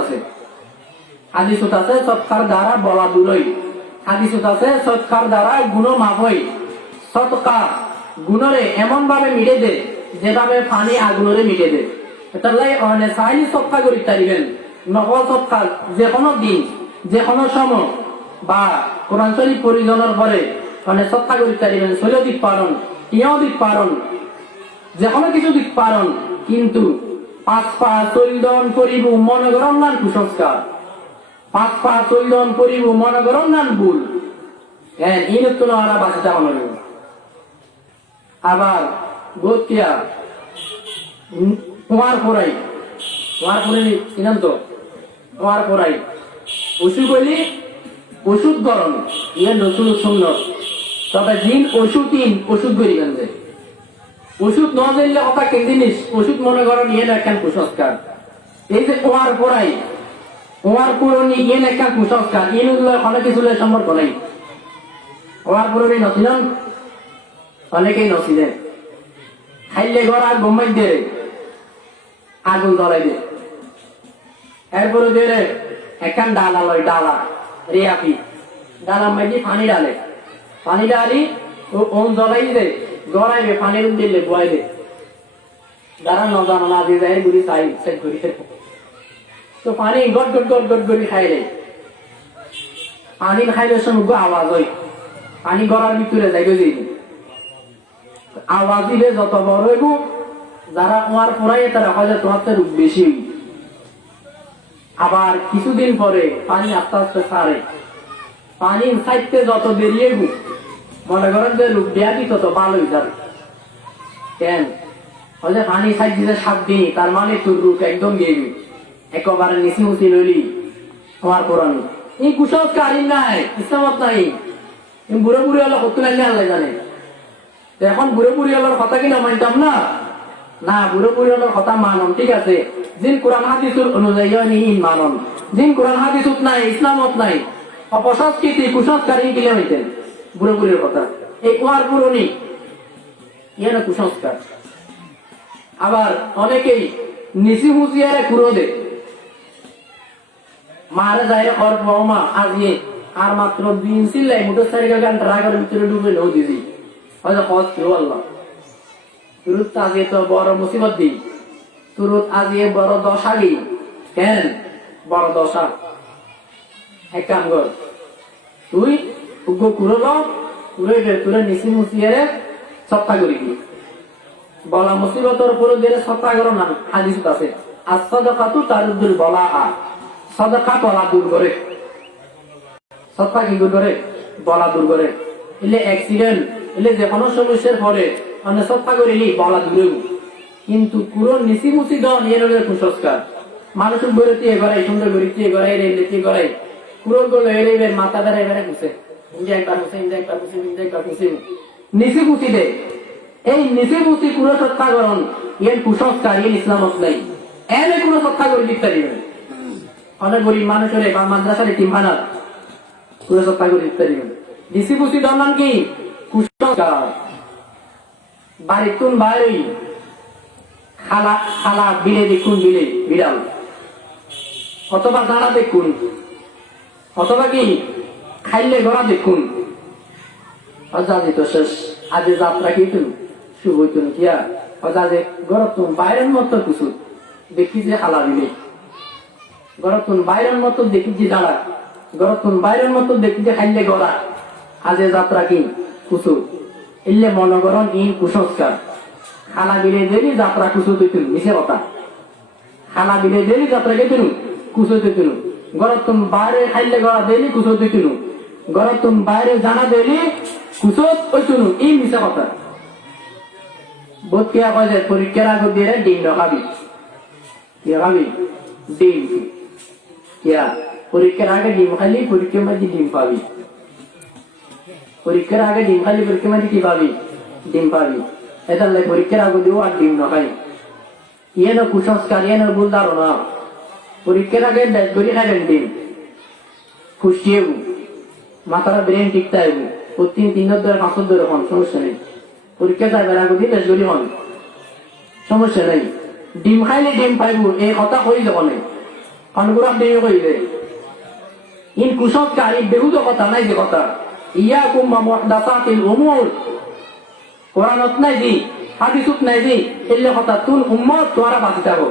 আছে সৎকার দ্বারা বলা দূরই হাদিসত আছে সৎকার দ্বারা গুণ মাপ হই সৎকা গুণরে এমন ভাবে মিটে দে যেভাবে পানি আগুনরে মিটে দে এটা লাই চাইলি সৎকা করি তারিবেন নকল সৎকার যে কোনো দিন যে কোনো সময় বা কোরআন শরীফ পরিজনের পরে সৎকা করি তারিবেন শৈল দিক পারণ ইও দিক পারণ যে কোনো কিছু দিক পারণ কিন্তু 5 পা চৈলন করিব মনে করন নান কুসংস্কার 5 পা চৈলন করিব মনে করন নান ভুল হ্যাঁ ইনত তো না বাঁচতে মনে আবার গোতিয়া কুমার পড়াই চিনেন তো কুমার পড়াই ওষুধ বলি ওষুধ গরম ইয়ে নতুন সুন্দর তবে দিন ওষুধ করিবেন যে ওষুধ ন দিলে কথা কে জিনিস ওষুধ মনে করেন ইয়ে একখান কুসংস্কার এই যে ওয়ার পড়াই ওয়ার পুরনি ইয়ে একখান কুসংস্কার ইন অনেক কিছু সম্পর্ক নেই ওয়ার পুরনি নছিলেন অনেকেই নছিলেন খাইলে ঘর আর বোম্বাই দিয়ে আগুন ধরাই দে এরপরে দিয়ে একখান ডালা লয় ডালা রেয়াপি ডালা মাইদি পানি ডালি ও ওম জ্বলাই দে গড়াইবে পানির দিলে বয় দে যারা নজানো না দিয়ে যায় গুলি চাই সেট করি তো পানি গট করে খাইলে পানি খাইলে সমগ্র আওয়াজ হয় পানি গড়ার ভিতরে যাই গেছি আওয়াজ দিলে যত বড় হইব যারা কুয়ার পড়াই তারা হয়তো তোমার রূপ বেশি আবার কিছুদিন পরে পানি আস্তে আস্তে সারে পানির সাইডতে যত বেরিয়ে মনে করেন যে রূপ ব্যাধি তত ভালো হয়ে যাবে কেন পানি সাইড দিতে 7 দিন তার মানে তোর রূপ একদম গেবি একেবারে নিচি মুচি লইলি তোমার পুরানো এই কুসংস্কার নাই ইসলামত নাই বুড়ো বুড়ি হলো কত লাগলে আল্লাহ জানে এখন বুড়ো বুড়ি হলোর কথা কিনা মানতাম না বুড়ো বুড়ি হলোর কথা মানম ঠিক আছে যিন কোরআন হাদিসের অনুযায়ী মানন যিন কোরআন হাদিসত নাই ইসলামত নাই অপসংস্কৃতি কুসংস্কারী গিলে হইতেন বুড়ো বুড়ির কথা এই ওয়ার পুরনি ইয়ে না কুসংস্কার আবার অনেকেই নিচি মুচিয়ারে কুড়ো দে মারে যায় ওর বৌমা আজিয়ে আর মাত্র 2 ইঞ্চি লাই মোটরসাইকেল গান ট্রাকের ভিতরে ডুবে নৌ দিদি হয়তো কষ্ট কেউ আল্লাহ তুরুত আজিয়ে তো বড় মুসিবত দি তুরুত আজিয়ে বড় দশা দি কেন বড় দশা এক কাম কর তুই উগ্র কুড়ো কুড়ে তুলে নিচি মুচিয়ারে সত্তা করি বলা মুসিবতর উপরে দিয়ে সত্তা করো না হাদিস আছে আর সাদাকাতু তারুদ্দুল বালাআ, সাদাকা বলা দূর করে, সদকা কি দূর করে, বলা দূর করে। এলে অ্যাক্সিডেন্ট এলে যে কোনো সমস্যার পরে মানে সদকা করিলি বলা দূরে। কিন্তু পুরো নিশি মুসি দন এর কুসংস্কার মানুষের বেরোতে এবারে সুন্দর বেরোতে এবারে রেলেতে এবারে পুরো গুলো এর মাথা দ্বারা এবারে ঘুষে নিশি মুসি দে। এই নিশি মুসি পুরো সত্যাগরণ এর কুসংস্কার এর ইসলামত নাই। এনে কোনো সত্তা করে দিতে পারিবে অনেক গরিব মানুষের বা মাদ্রাসার টিম বানার পুরো সত্তা করে দিতে পারিবে। নিশি মুসি দন কি কুসংস্কার। বাড়ির তুন বাইরে খালা খালা বিলে দেখুন, বিলে বিড়াল অথবা দাঁড়া দেখুন, অথবা কি খাইলে গড়া দেখুন। অজাদি তো শেষ আজ যাত্রা কি তুন শুভ হইতুন কিয়া অজাদে গরতুন বাইরের মতো কিছু দেখি যে খালা বিলে, গরতুন বাইরের মতো দেখি যে দাঁড়া, গরতুন বাইরের মতো দেখি যে খাইলে গড়া। আজে যাত্রা কি কুসু এলে মনগরণ ইন কুসংস্কার। খানা বিলে দেরি যাত্রা কুসু তুই মিশে কথা, খানা বিলে দেরি যাত্রা কে তুনু কুসু তুই তুনু, গরতুন বাইরে খাইলে গড়া দেরি কুসু তুই তুনু, গরতুন বাইরে জানা দেরি কুসত ওই তুনু, এই মিশে কথা। বোধ কিয়া কয় যে পরীক্ষার আগে দিয়ে ডিম খাবি, কিয়া খাবি ডিম, কিয়া পরীক্ষার আগে ডিম খালি পরীক্ষার মাঝে ডিম পাবি, পরীক্ষার আগে ডিম খালি পরীক্ষার মাঝে কি পাবি, ডিম পাবি। এটা পরীক্ষার আগে দিও আর ডিম নখাই, ইয়ে না কুসংস্কার, ইয়ে না ভুল ধারণা। পরীক্ষার আগে ব্যাস করে খাইলেন ডিম খুশিয়ে মাথার ব্রেন ঠিক থাকব, প্রতিদিন 3 ধরে 5 ধরে হন সমস্যা নেই। পরীক্ষা যাইবার আগে দিয়ে ব্যাস করি হন সমস্যা নেই। ডিম খাইলে ডিম পাইব এই কথা কই যাব না, অনুগ্রহ ডিম কইবে ইন কুসংস্কার এই বেহুদ কথা নাই যে কথা। ইয়াকুম মুহদাসাতিল উমুর, কোরআনত নাই দি হাদিসত নাই দি এলে কথা তুল উম্মত তোরা বাঁচি থাকো,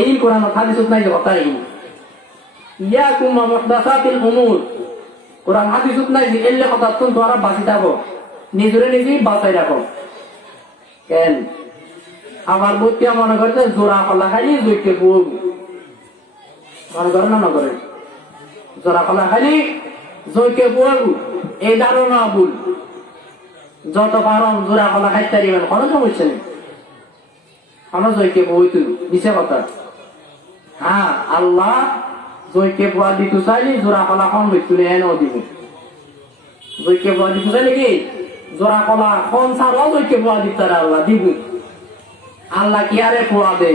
এই কোরআনত হাদিসত নাই যে কথা। এই ইয়াকুম মুহদাসাতিল উমুর, কোরআন হাদিসত নাই দি এলে কথা তুল তোরা বাঁচি থাকো, নিজরে নিজেই বাঁচাই রাখো। কেন আমার বুদ্ধিয়া মনে করছে জোড়া কলা খাইলে জুইকে বুক মনে করে না নকরে, জোড়া কলা খাইলে জয়কে বুয়াবু এই ধারণা ভুল। যত পারন জোড়া কলা খাইতে পারিবেন কোনো সমস্যা নেই, কোনো জয়কে বই তুল মিশে কথা। হ্যাঁ আল্লাহ জয়কে বুয়া দিতে চাইলে জোড়া কলা কম বই তুলে এনেও দিব, জয়কে বুয়া দিতে চাইলে কি জোড়া কলা কম ছাড়াও জয়কে বুয়া দিতে আল্লাহ দিব। আল্লাহ কি আরে পোয়া দে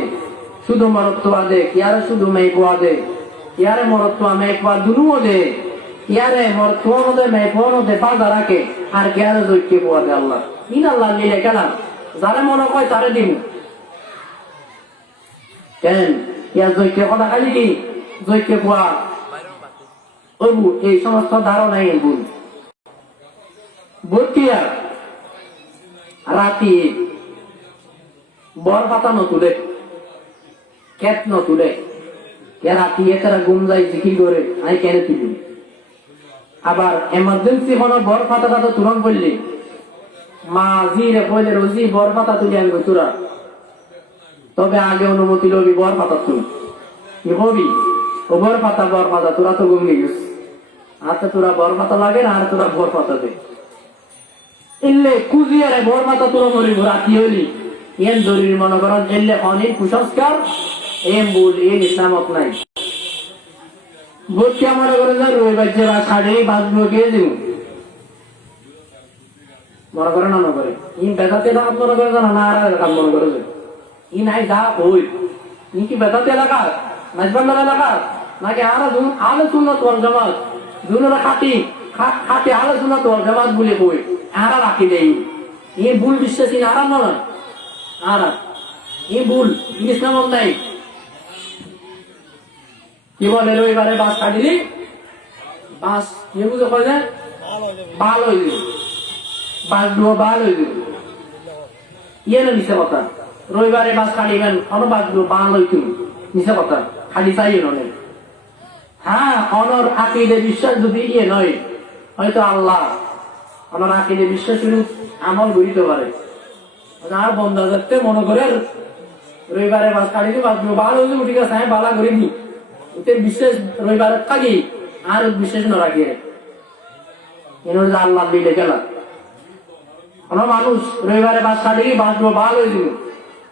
শুধু মরত্ব দে, কি আরে শুধু মেয়ে পোয়া দে, কি আরে মরত্ব মেয়ে পোয়া দুনুও দে, ইয়ারে মোর তোর মধ্যে মেয়ে ফোন মধ্যে বাধা রাখে আর কে আরে জৈকে পোয়া দে আল্লাহ। ইন আল্লাহ মিলে গেলাম যারা মনে কয় তারে দিন কেন ইয়া জৈকে কথা খালি কি জৈকে পোয়া ওবু এই সমস্ত ধারণাই ভুল। ভর্তিয়া রাতি বর পাতা নতুলে কেত নতুলে কে রাতি এছাড়া ঘুম যাই জিকির করে আমি কেন তুলি। আবার এমার্জেন্সি কোন বর পাতাটা তো তুরন বললি মা জিরে কইলে রোজি বর পাতা তুলি আনবো তোরা, তবে আগে অনুমতি লবি বর পাতা তুল কি হবি ও বর পাতা তোরা তো ঘুমিয়ে গেছ, আচ্ছা তোরা বর পাতা লাগে না আর তোরা বর পাতা দে এলে কুজিয়ারে বর পাতা তোরা মরিব রাতি হইলি এন জরুরি মনে করেন এলে অনেক কুসংস্কার এম ভুল এন ইসলামত নাই। ভোটকে মনে করে যে রই বাচ্চারা শাড়ি বাঁচবো কে দিব মনে করে না করে ইন বেতাতে এলাকাত মনে করে না না আর এলাকাত মনে করে ই নাই যা ওই ই কি বেতাতে এলাকা নাচবান্ডার এলাকা নাকি আলো শুনো তোর জামাত দুনোরা খাটি খাটি আলো শুনো তোর জামাত বলে কই আর রাখি দেই ই ভুল বিশ্বাসী আরাম নয় আর ই ভুল ইসলামত নাই। কি বলে রবিবারে বাস কাটিলি বাস কি বুঝে কয় যে বাল হয়ে যাবে বাস ডুবো বাল হয়ে যাবে ইয়ে না মিশে কথা। রবিবারে বাস কাটিবেন কোনো বাস ডুবো বাল হইতুন মিশে কথা খালি চাইয়ে নয়। হ্যাঁ অনর আকিদে বিশ্বাস যদি ইয়ে নয় হয়তো আল্লাহ অনর আকিদে বিশ্বাস শুরু আমল গড়িতে পারে আর বন্ধা যাতে মনে করে রবিবারে বাস কাটি তো বাস ভালো হয়েছে উঠে গেছে আমি বালা করি নি ওতে বিশেষ রবিবারে থাকি আর বিশেষ ন রাখি এর আল্লাহ দিলে গেলা কোন মানুষ রবিবারে বাস কাটি বাস ভালো হয়েছিল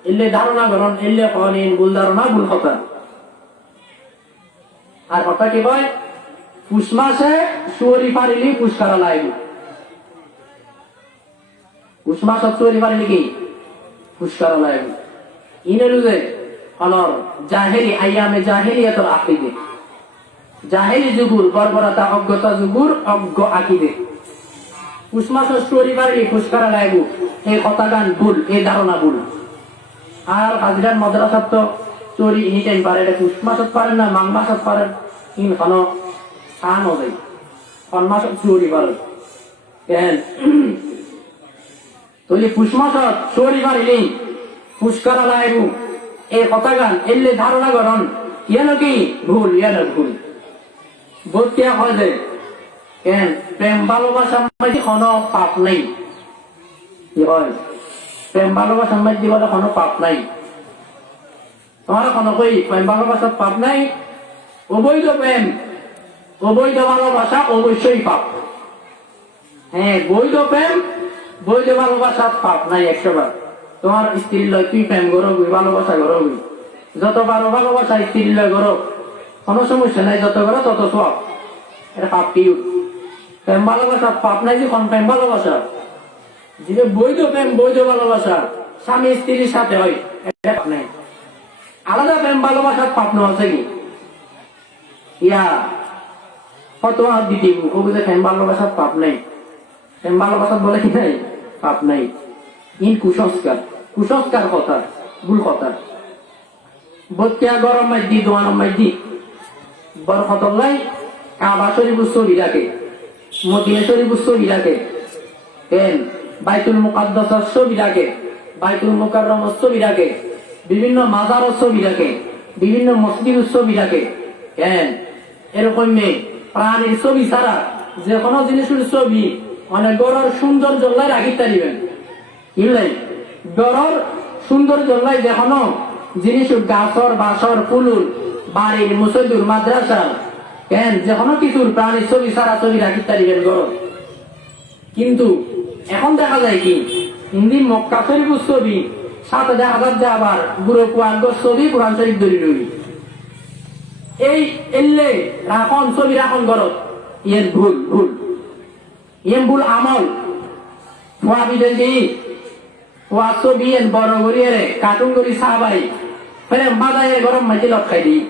এলে ধারণা করেন এলে করেন ভুল ধারণা ভুল কথা আর কথা কি কয় পুষ মাসে শুয়ারি পারিলি পুষ্কারা লাগবে পুষ মাসত শুয়ারি পারিলি কি পুষ্কারা লাগবে ইনেরুজে অনর জাহেলি আইয়ামে জাহেলিয়াতর আকিদে জাহেলি যুগুর বর্বরতা অজ্ঞতা যুগুর অজ্ঞ আকিদে পুষ মাসত শুয়ারি পারিলি পুষ্কারা লাগবে এই কথা গান ভুল এই ধারণা ভুল আর হাজিরার মাদ্রাসাত তো চুরি এনি টাইম পারে এটা পুষ মাসত পারেন না মাঘ মাসত পারেন ইন কোন সান হবে কোন মাসত চুরি পারে কেন তুই পুষ মাসত চুরি পারিলি পুষ্কারা লাইবু এই কথা গান এলে ধারণা করন ইয়ানো কি ভুল ইয়ানো ভুল বোধ হয় যে কেন প্রেম ভালোবাসার মধ্যে কোনো পাপ নেই কি হয় প্রেম ভালোবাসার মধ্যে বলে কোনো পাপ নাই তোমার কোনো কই প্রেম ভালোবাসার পাপ নাই অবৈধ প্রেম অবৈধ ভালোবাসা অবশ্যই পাপ হ্যাঁ বৈধ প্রেম বৈধ ভালোবাসার পাপ নাই 100 তোমার স্ত্রীর লয় তুই প্রেম করবি ভালোবাসা করবি যত পারো ভালোবাসা স্ত্রীর লয় করো কোনো সমস্যা নাই যত করো তত সব এটা পাপ কি প্রেম ভালোবাসা পাপ নাই যে কোন প্রেম ভালোবাসা যে বৈধ প্রেম বৈধ ভালোবাসা স্বামী স্ত্রীর সাথে হয় এটা পাপ নাই আলাদা প্রেম ভালোবাসার পাপ না আছে কি ইয়া ফতোয়া দিতে কবি যে প্রেম ভালোবাসার পাপ নাই প্রেম ভালোবাসা বলে কি নাই পাপ নাই ইন কুসংস্কার কুসংস্কার কথা ভুল কথা বতিয়া গরম মাইদি দোয়ান মাইদি বড় খতলাই কাবা শরীফ ছবি রাখে মদিনা শরীফ ছবি রাখে কেন বাইতুল মুকাদ্দাসের ছবি রাখে বাইতুল মুকাররমের ছবি রাখে বিভিন্ন মাজারের ছবি রাখে বিভিন্ন মসজিদের ছবি রাখে কেন এরকম প্রাণীর ছবি ছাড়া যে কোনো জিনিসের ছবি মানে গড়ের সুন্দর জল্লাই রাখিতে পারিবেন বুঝলেন গড়ের সুন্দর জল্লাই যে কোনো জিনিস গাছর বাসর ফুলুর বাড়ির মুসজিদ মাদ্রাসা কেন যে কোনো কিছুর প্রাণীর ছবি ছাড়া ছবি রাখিতে পারিবেন গড় কিন্তু এখন দেখা যায় কি হিন্দি মক্কা শরীফের ছবি সাথে দেখা যাচ্ছে আবার বুড়ো কুয়াঙ্গর ছবি কোরআন শরীফ ধরি রবি এই এলে রাখন ছবি রাখন গরত ইয়ের ভুল ভুল ইয়েন ভুল আমল ফুয়া বিদেশি ফুয়া ছবি এন বড় করিয়ে কার্টুন করি সাহাবাই ফেরে বাজায় গরম মাঝে লক্ষাই দিই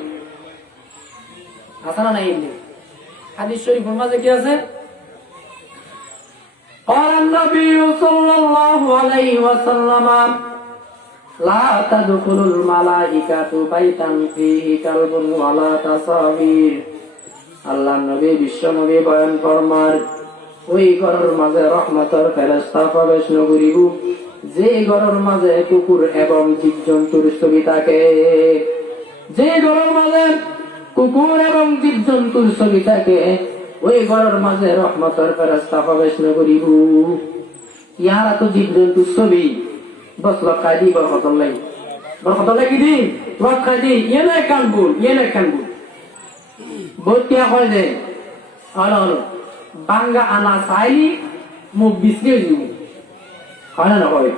আসা না নাই এমনি হাদিস শরীফের মাঝে কি আছে قال النبي صلى الله عليه وسلم لا تدخل الملائكة بيتا فيه كلب ولا تصاوير আল্লাহ নবী বিশ্ব নবী বয়ান ফরমার ওই ঘরের মাঝে রহমতের ফেরেশতা প্রবেশ নকরিব যে ঘরের মাঝে কুকুর এবং জীবজন্তুর ছবি থাকে যে ঘরের মাঝে কুকুর এবং জীবজন্তুর ছবি থাকে ওই ঘরের মাঝে রহমতের ফেরেশতা প্রবেশ নকরিব ইয়ারা তো জীবজন্তুর ছবি বস লক্ষাই দি বরকতলাই কি দি লক্ষাই দি ইয়ে কানবুল বতিয়া হয় যে বাঙ্গা আনা চাইলি মুখ বিছড়িয়ে দিব হয় না হয়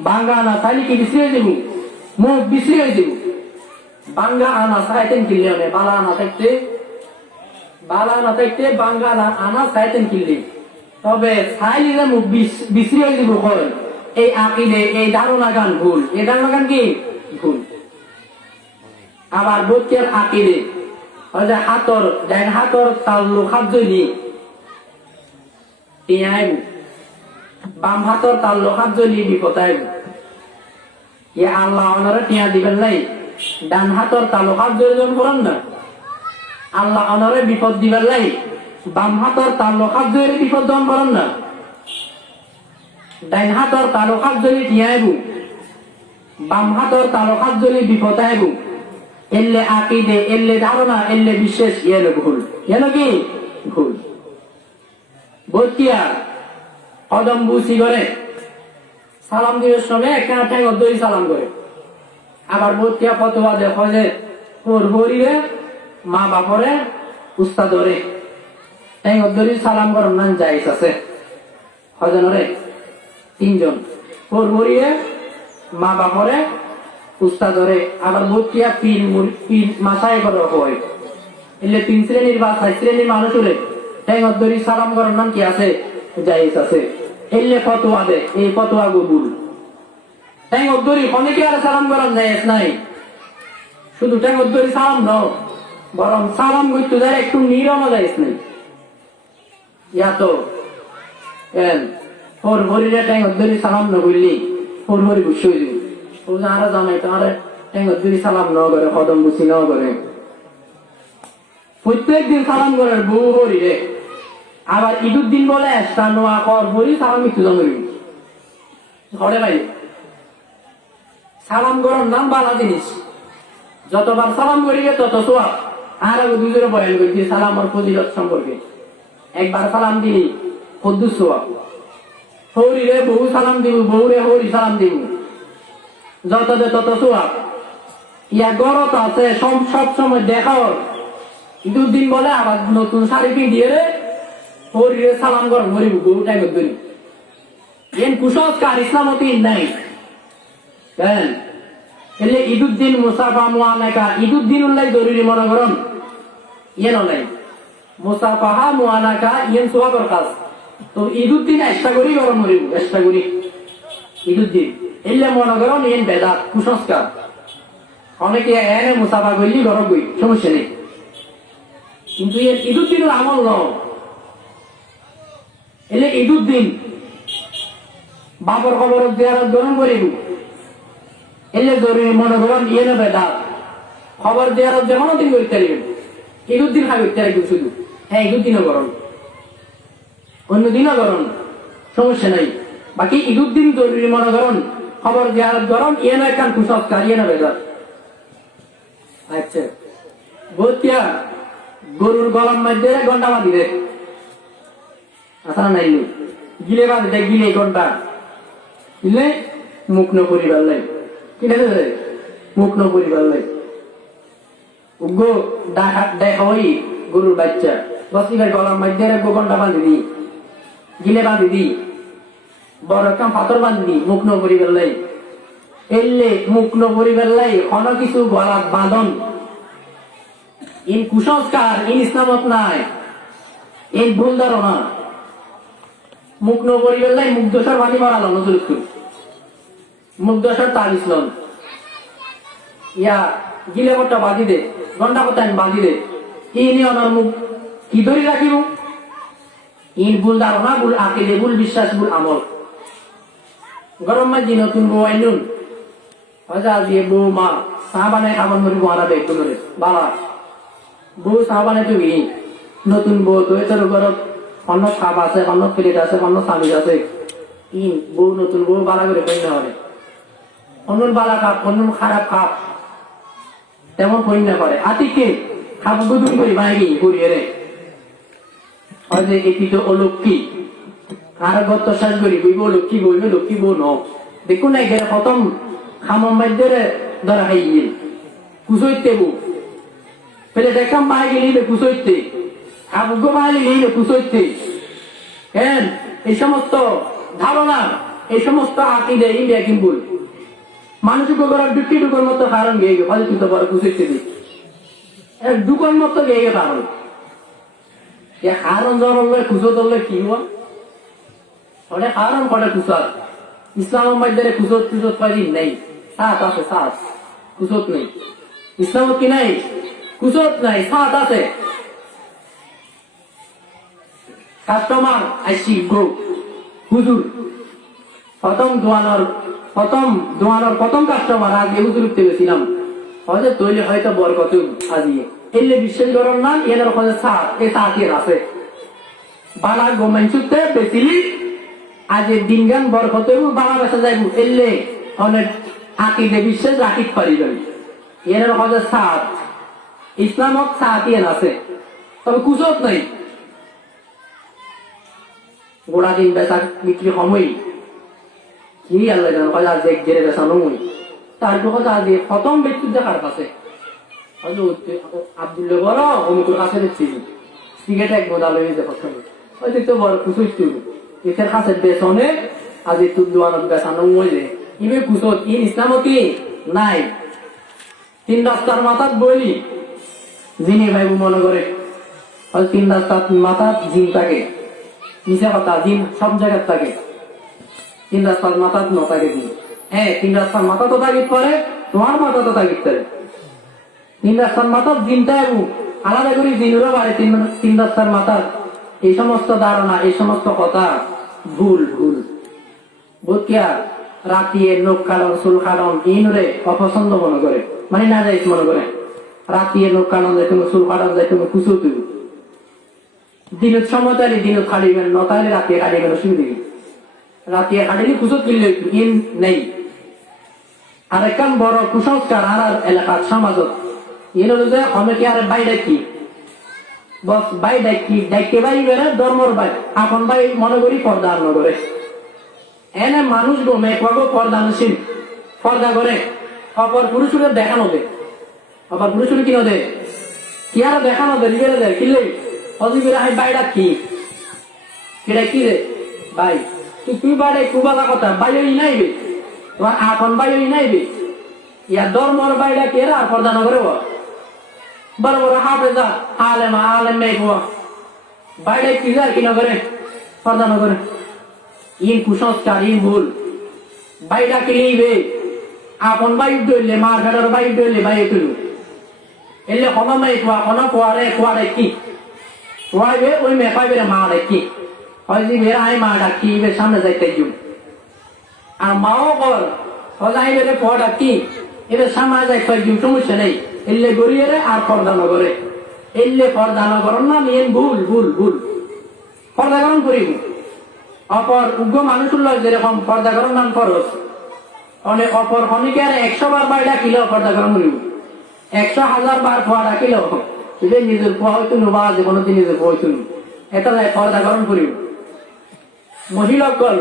বাঙ্গা আনা চাইলি কি বিছড়িয়ে দিব মুখ বিছড়িয়ে দিব বাঙ্গা আনা চাইতেন কিনলে বালা আনা থাকতে বাঙ্গা আনা চাইতেন কিনলে তবে চাইলি যে মুখ বিছড়িয়ে দিব হয় এই আকিদে এই ধারণা গান ভুল এই ধারণা গান কি ভুল আবার বতিয়ার আকিদে হাতর দেন হাতর তাল্লু খাদ্যনি টিয়াইব বাম হাতর তাল্লু খাদ্যনি বিপদাইব ইয়ে আল্লাহ অনারে টিয়া দিবেন নাই ডান হাতর তাল্লু খাদ্যজন করেন না আল্লাহ অনারে বিপদ দিবেন নাই বাম হাতর তাল্লু খাদ্যের বিপদ দন করেন না ডাইন হাতর তাল্লু খাদ্যনি টিয়াইব বাম হাতর তাল্লু খাদ্যনি বিপদাইব এলে আকিদে এলে ধারণা এলে বিশেষ এলো ভুল এলো কি ভুল বতিয়া কদম বুসি করে সালাম দিবের সময় একটা ঠ্যাঙ্গ দই সালাম করে আবার বতিয়া ফতোয়া দেখো যে ওর ভরিরে মা বাপরে উস্তাদরে এই অদ্দরি সালাম করার নাম জায়েজ আছে হজনরে তিনজন ওর ভরিয়ে মা বাপরে উস্তাদরে আবার বতিয়া পীর পীর মাসায় করে হয় এলে 3 শ্রেণীর বা 4 শ্রেণীর মানুষ হলে এই অদ্দরি সালাম করার নাম কি আছে জায়েজ আছে এলে ফতোয়া দে এই ফতোয়া কবুল ট্যাং অদ্দরি অনেকে আর সালাম করার জায়েজ নাই শুধু ট্যাং অদ্দরি সালাম নাও বরং সালাম করতে যায় একটু নিরম জায়েজ নাই ইয়া তো ওর ভরিরে ট্যাং অদ্দরি সালাম না করলি ওর ভরি বুঝছই দিন ও যারা জানাই তার ট্যাং অদ্দরি সালাম ন করে কদম বুঝি ন করে প্রত্যেক দিন সালাম করার বউ ভরিরে আবার ঈদুর দিন বলে নোয়া কর ভরি সালাম একটু জমরি ঘরে বাইরে সালাম করার নাম বালা জিনিস যতবার সালাম করিবে তত সোয়াব আর আগে দুজনে বয়ান করছি সালামর ফজিলত সম্পর্কে একবার সালাম দিলি কদ্দুস সোয়াব হরিরে বহু সালাম দিব বহুরে হরি সালাম দিব যত দে তত সোয়াব ইয়া গরত আছে সব সময় দেখাও দুদিন বলে আবার নতুন শাড়ি পিঁধিয়ে রে হরিরে সালাম কর মরিব বহু টাইম ধরি এন কুসংস্কার ইসলামতি নাই এলে ঈদুদ্দিন মুসাফা মুআনাকা ঈদুদ্দিন উল্লাই জরুরি মনে করুন ইয়ে নাই মুসাফাহা মুআনাকা ইয়েন সোয়াবের কাজ তো ঈদুদ্দিন চেষ্টা করি গরম মরিব চেষ্টা করি ঈদুদ্দিন এলে মনে করুন ইয়েন বেদাত কুসংস্কার অনেকে এনে মুসাফা করলি গরম বই সমস্যা নেই কিন্তু এর ঈদুদ্দিনের আমল ন এলে ঈদুদ্দিন বাবর খবর জিয়ারত গ্রহণ করিব এলে জরুরি মনে করুন ইয়ে বেদাত খবর জিয়ারত যেমন দিন করতে পারবেন ঈদুদ্দিন খাই করতে রাখবেন শুধু হ্যাঁ ঈদুদ্দিনও করুন অন্যদিনও করুন সমস্যা নাই বাকি ঈদুদ্দিন জরুরি মনে করুন খবর জিয়ারত গ্রহণ ইয়ে না একখান কুসংস্কার ইয়ে না বেদাত আচ্ছা বতিয়া গরুর গলার মধ্যে ঘন্টা বাঁধি দে আসা নাই গিলে বাঁধি দে গিলে ঘন্টা গিলে মুখ ন পরিবার লাই কিনে দে মুখ ন পরিবার লাই উগ্র দেখাই গরুর বাচ্চা বসিবার গলার মধ্যে ঘন্টা বাঁধি দি গিলে বাঁধি দি বড় একটা পাথর বাঁধি দি মুখ ন পরিবার লাই এলে মুখ ন পরিবার লাই অন কিছু গলা বাঁধন ইন কুসংস্কার ইন ইসলামত নাই ইন ভুল ধারণা মুখ ন পরিবার লাই মুখ দোষার বাণী মারালো নজর মুখ দোষার তার ইসলাম ইয়া গিলে বটা বাঁধি দে ঘন্টা কথা বাঁধি দে ইনি আমার মুখ কি ধরে রাখিব ইন ভুল ধারণা ভুল আকিদে ভুল বিশ্বাস ভুল আমল গরম মাঝি নতুন বউ আইনুন হয়তো আজকে বউ মা চা বানায় খাবার মরি মারাবে একটু ধরে বাবা বউ চা বানাই তুমি নতুন বউ তো তোর ঘরত অন্য খাপ আছে অন্য প্লেট আছে অন্য স্বামী আছে বউ নতুন বউ বালা করে কই না হবে অন্য বালা খাপ অন্য খারাপ খাপ তেমন কই না পারে আতিকে খাপ গুদুম করি বাইরে ঘুরিয়ে রে হয়তো এটি তো অলক্ষী আর গত শেষ করি বইব লক্ষ্মী বইবে লক্ষ্মী বউ ন দেখুন না এখানে প্রথম খামম বাইদের ধরা খাইয়ে কুচইতে বউ পেলে দেখাম পাই গেলি কুচইতে আবুগ্য পাই গেলি কুচইতে হ্যাঁ এই সমস্ত ধারণা এই সমস্ত আকিদে ইন্ডিয়া কিনবুল মানুষকে করার দুটি ডুকর মতো কারণ গিয়ে গে ফলে কিন্তু বড় কুচইতে দিই ডুকর মতো গিয়ে গে কারণ কারণ জ্বর হলে খুচো ধরলে কি হওয়া অনেক কারণ কটা কুচত ইসলামের মধ্যে কুচত কুচত পারি নেই সাত আছে সাত কুচত নেই ইসলামত কি নাই কুচত নাই সাত আছে কাস্টমার আইসি গো হুজুর প্রথম দোয়ানোর কাস্টমার আগে হুজুর উঠতে গেছিলাম হয়তো তৈরি হয়তো বরকত আজিয়ে এলে বিশ্বাস করার নাম এনার হয়তো সাত এই সাত এর আছে বালা গোমেন্সুতে বেশিলি আজ দিন গান বরকত বালা বেসা যাইব এলে অনেক আকিদে বিশ্বাস রাখিত পারিবেন এনার হয়তো সাত ইসলামত সাত এর আছে তবে কুচত নাই গোড়া দিন বেচা বিক্রি সময় কি আল্লাহ জানো কাজ এক জেরে বেচানো মই তার কথা দিয়ে প্রথম ব্যক্তি দেখার কাছে আব্দুল্লাহ বড় অমুকের কাছে দেখছি সিগারেট এক বোধা লইছে প্রথমে ওই তো বড় কিছু এটার কাছে বেসনে আজ একটু দোয়ানত বেসানো মজে ইবে কুসত ইন ইসলাম কি নাই 3 রাস্তার মাথাত বলি যিনি ভাই মনে করে 3 রাস্তার মাথাত জিন থাকে নিচে কথা জিন সব জায়গায় থাকে 3 রাস্তার মাথাত নতাকে দিন হ্যাঁ 3 রাস্তার মাথা তো তাগিদ করে তোমার মাথা তো তাগিদ করে 3 রাস্তার মাথার জিনটা এবং আলাদা করে জিনেরও বাড়ে 3 রাস্তার মাথার এই সমস্ত ধারণা এই সমস্ত কথা ভুল ভুল বুঝিয়া রাতিয়ে নখ কাটন চুল কাটন ইনরে অপছন্দ মনে করে মানে না যাইস মনে করে রাতিয়ে নখ কাটন যাই তুমি চুল কাটন যাই তুমি কুচু তুমি দিনের সময় তাহলে দিনত খাড়িবেন নতাহলে রাতিয়ে খাড়িবেন অসুবিধা রাতিয়ে খাড়িলে কুচুত কিনলে ইন নেই আর একখান বড় কুসংস্কার আর এলাকার সমাজত ইন হলো যে অনেকে আর বাইরে কি বস বাই ডাইকে বাই বেড়ে ধর্মর বাই আপন ভাই মনে করি পর্দা আন্ন করে এনে মানুষ গমে কগো পর্দানশীল পর্দা করে অপর পুরুষের দেখানো দে অপর পুরুষের কিনো দে কি আর দেখানো দে লিবেরে দে কিনলে অজিবের আই বাইরা কি এটা কি রে ভাই তুই বাইরে কুবালা কথা বাইরে নাইবে তোমার আপন বাইরে নাইবে ইয়া ধর্মর বাইরা কে আর পর্দা না করে বড় বড় হাফেজা আলেমা আলেম নেই বাইরে কি যায় কি না করে পর্দা না করে ইন কুসংস্কার ইন ভুল বাইরা কে নিবে আপন বাই দইলে মার ঘাটার বাই দইলে বাই তুলু এলে কোনো মেয়ে খোয়া কোনো খোয়ারে কি খোয়াইবে ওই মেয়ে পাইবে মারে কি হয় যে মেয়েরা আই মা ডাকি ইবে সামনে যাইতে জুম আর মাও কর হজাই বেড়ে খোয়া ডাকি এবার সামনে যাইতে জুম সমস্যা নেই এলে গড়িয়ে আর পর্দা নগরে এলে পর্দা নগর না মেন ভুল ভুল ভুল পর্দা করণ করিব অপর উগ্র মানুষের লয় যেরকম পর্দা করণ নাম খরচ অনেক অপর অনেকে আর 100 বার বাইডা কিলো পর্দা করণ করিব 100,000 বার খোয়া ডাকিল যদি নিজের খোয়া হইতো বা যে কোনো দিন নিজের খোয়া হইতো এটা পর্দা করণ করিব মহিলাকল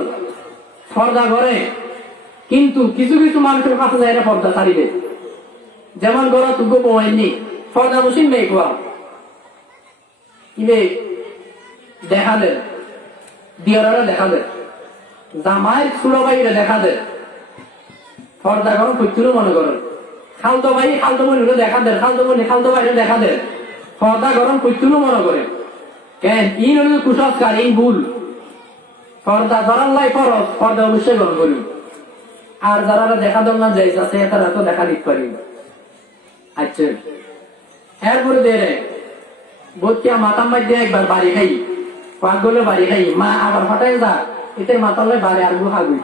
পর্দা করে কিন্তু কিছু কিছু মানুষের কাছে যায় পর্দা ছাড়িবে যেমন গড়া তুগ্য পোয়াইনি পর্দা বসিন নেই খোয়া ইবে দেখা দেন দিয়ারা দেখা দেন জামাইয়ের ছোড়ো ভাইরে দেখা দেন পর্দা করো প্রত্যুরও মনে করেন খালতো ভাই খালতো বোন দেখা দেন খালতো বোন খালতো ভাইরে দেখা দেন পর্দা গরম প্রত্যুরও মনে করেন কেন ইন হল কুসংস্কার ইন ভুল পর্দা ধরার লাই ফরজ পর্দা অবশ্যই গ্রহণ করি আর যারা দেখা দেন না যাইছে আছে তারা তো দেখা দিতে পারি আচ্ছা এরপরে দে রে বোধকে মাতাম বাদ দিয়ে একবার বাড়ি খাই পাক গলে বাড়ি খাই মা আবার ফাটাই যা এতে মাতালে বাড়ি আর গু খাবি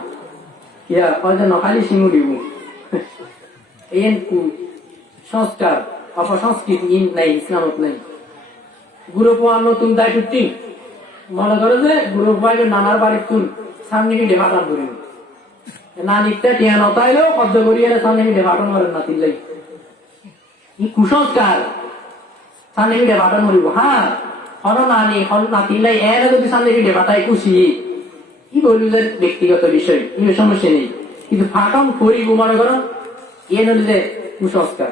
ইয়া কয়টা নখালি সিঙ্গু দিব এই সংস্কার অপসংস্কৃতি ইন নাই ইসলামত নাই গুরু পোয়া নতুন দায় টুটি মনে করে যে গুরু পোয়াকে নানার বাড়ির তুল সামনে কি ডেভাটান করিব না নিতে টিয়া নতাইলেও শব্দ করিয়ে সামনে কি ডেভাটন করেন না তিনলাই কুসংস্কার সামনে কি ডেভাটন করিব হ্যাঁ হন নানি হন নাতিলাই এনে যদি সামনে কি ডেভাটাই খুশি কি বলবি যে ব্যক্তিগত বিষয় এই সমস্যা নেই কিন্তু ফাটন করিব মনে করো এ নদীতে কুসংস্কার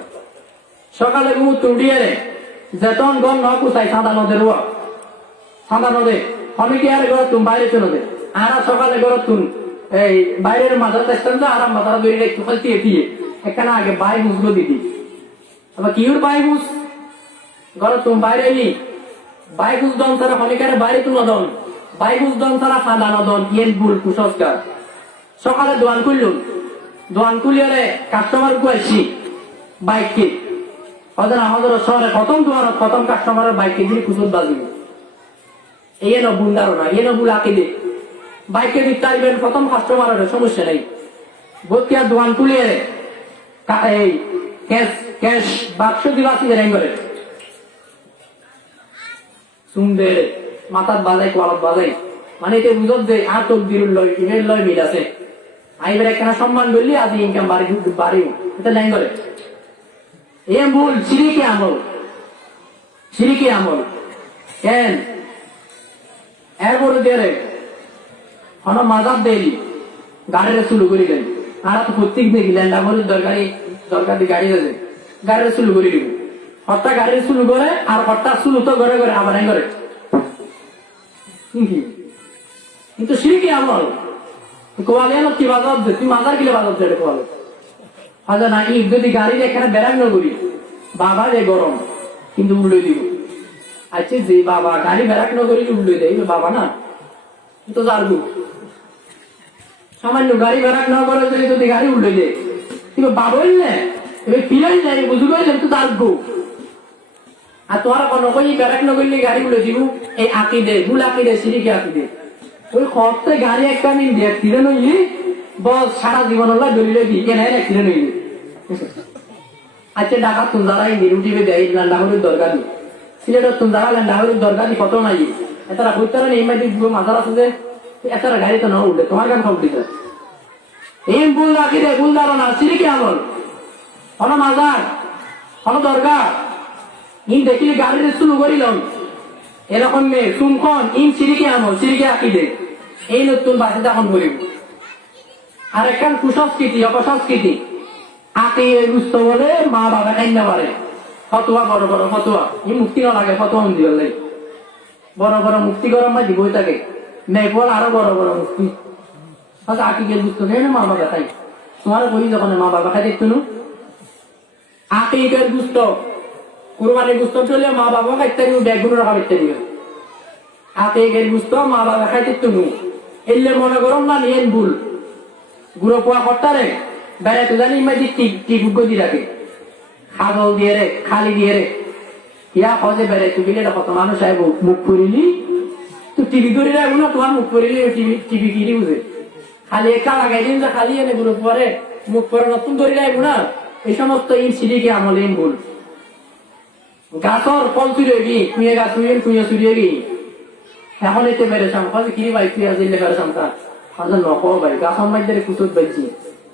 সকালে ঘুমু তুড়িয়ে যেতন গম ন কুচাই সাদা নদের সাদা নদে অনেকে আর ঘর তুমি বাইরে চলে দে আর সকালে ঘর তুমি এই বাইরের মাথার চেষ্টা তো আরাম মাথার দড়ি একটু ফালতিয়ে দিয়ে এখানে আগে বাই বুঝলো দিদি আবার কিউর বাই বুঝ ঘর তুমি বাইরে এলি বাই বুঝ দন তারা অনেকের বাইরে তুলো দন বাই বুঝ দন তারা সাদা নদন ইয়েন ভুল কুসংস্কার সকালে দোয়ান করলুম দোয়ান কুলিয়ারে কাস্টমার গুয়াইছি বাইককে ওদের আমাদের শহরে প্রথম দোয়ানত প্রথম কাস্টমারের বাইককে দিয়ে কুচুর বাজিবে এই এনো ভুল ধারণা এনো ভুল আঁকে দে বাইককে দিতে আসবেন প্রথম কাস্টমারের সমস্যা নেই বোধকিয়া দোয়ান কুলিয়ারে এই ক্যাশ বাক্স দিবাসী রেঙ্গরে শুনবে মাথার বাজাই কোয়ালত বাজাই মানে এটা বুঝত যে আর তোর দিরুল লয় ইমেল লয় মিল আছে আইবার একখানা সম্মান করলি আজ ইনকাম বাড়িও এটা নাই করে এ ভুল সিরিকি আমল কেন এরপরে দিয়ে হন মাজাব দেলি গাড়িরে শুরু করি গেল আর তো প্রত্যেক দেখি ল্যান্ডা মরিচ দরকারি গাড়ি আছে গাড়ির শুরু করে দিব হত্যা গাড়ির শুরু করে আর হত্যা শুরু তো করে করে আবার করে কিন্তু সিরিকি আমল কোয়ালে কি বাজার তুই মাজার কিলে বাজার দেবে কোয়ালে হয়তো না ই যদি গাড়ির এখানে বেড়ান না করি বাবা যে গরম কিন্তু উল্টে দিব আচ্ছা যে বাবা গাড়ি বেড়াক না করি উল্টে দেয় বাবা না তো জারবু সামান্য গাড়ি বেড়াক না করে যদি গাড়ি উল্টে দেয় কিন্তু বাবল না এবার ফিরাই যায় বুঝবে তো জারবু আর তোমার কোনো কই বেড়াক না করলে গাড়ি উল্টে দিব এই আঁকি দে ভুল আঁকি দে সিঁড়ি আঁকি দে ওই খরচে গাড়ি একটা মিন দিয়ে অ্যাক্সিডেন্ট হইলি বস সারা জীবন হল দলিলে দিয়ে কেন অ্যাক্সিডেন্ট হইলি আচ্ছা ঢাকা তুমি যারা নিরুটিবে দেয় ল্যান্ডাহরের দরকার নেই সিলেটের তুমি যারা ল্যান্ডাহরের দরকার নেই কত নাই এতারা বইতে এই মাইতে মাথার আছে যে এতারা গাড়ি তো না উঠবে তোমার গান কমপ্লিট এই ভুল রাখি দে ভুল ধারণা সিঁড়ি কি আমল কোনো মাজার কোনো দরকার ইন দেখিলে গাড়ির শুরু করিলাম এরকম মেয়ে সুমখন ইন সিঁড়িকে আমল সিঁড়িকে আঁকি দে এই নতুন বাসে এখন করিব আর একখান কুসংস্কৃতি অপসংস্কৃতি আঁকি বুঝতে বলে মা বাবা খাই না পারে ফতোয়া বড় বড় ফতোয়া ই মুক্তি না লাগে ফতোয়া মন্দির হলে বড় বড় মুক্তি গরম মাঝি বই থাকে মেঘল আরো বড় বড় মুক্তি আচ্ছা আঁকি গেলে বুঝতে নেই না মা বাবা খাই তোমার বই যখন মা বাবা খাই দেখতো না আঁকি গেল বুঝত কুরবানি গুস্ত চলে মা বাবা খাইতে দিব ব্যাগগুলো রাখা খাইতে দিবে আঁকে গেল বুঝতো মা বাবা খাইতে তুমি এলে মনে করম না নিয়েন ভুল গুঁড়ো পোয়া কর্তারে বেড়াতে জানি মাঝে টিপ গদি রাখে খাগল দিয়ে রে খালি দিয়ে রে ইয়া খসে বেড়াইতে গেলে কত মানুষ আইব মুখ ফুরিলি তুই টিভি ধরে রাখবো না তোমার মুখ ফুরিলি টিভি কিনি বুঝে খালি একা লাগাই দিন যে খালি এনে গুঁড়ো পোয়ারে মুখ পরে নতুন ধরে রাখবো না এই সমস্ত ইন সিঁড়িকে আমল ইন ভুল গাছর ফল চুরি গি কুয়ে গাছ কুয়ে চুরিয়ে গি এখন এতে বেড়েছাম কিনি ভাই তুই আজিলে বেড়েছাম তা নক ভাই গাছ মাইদের কুচুত বাইছি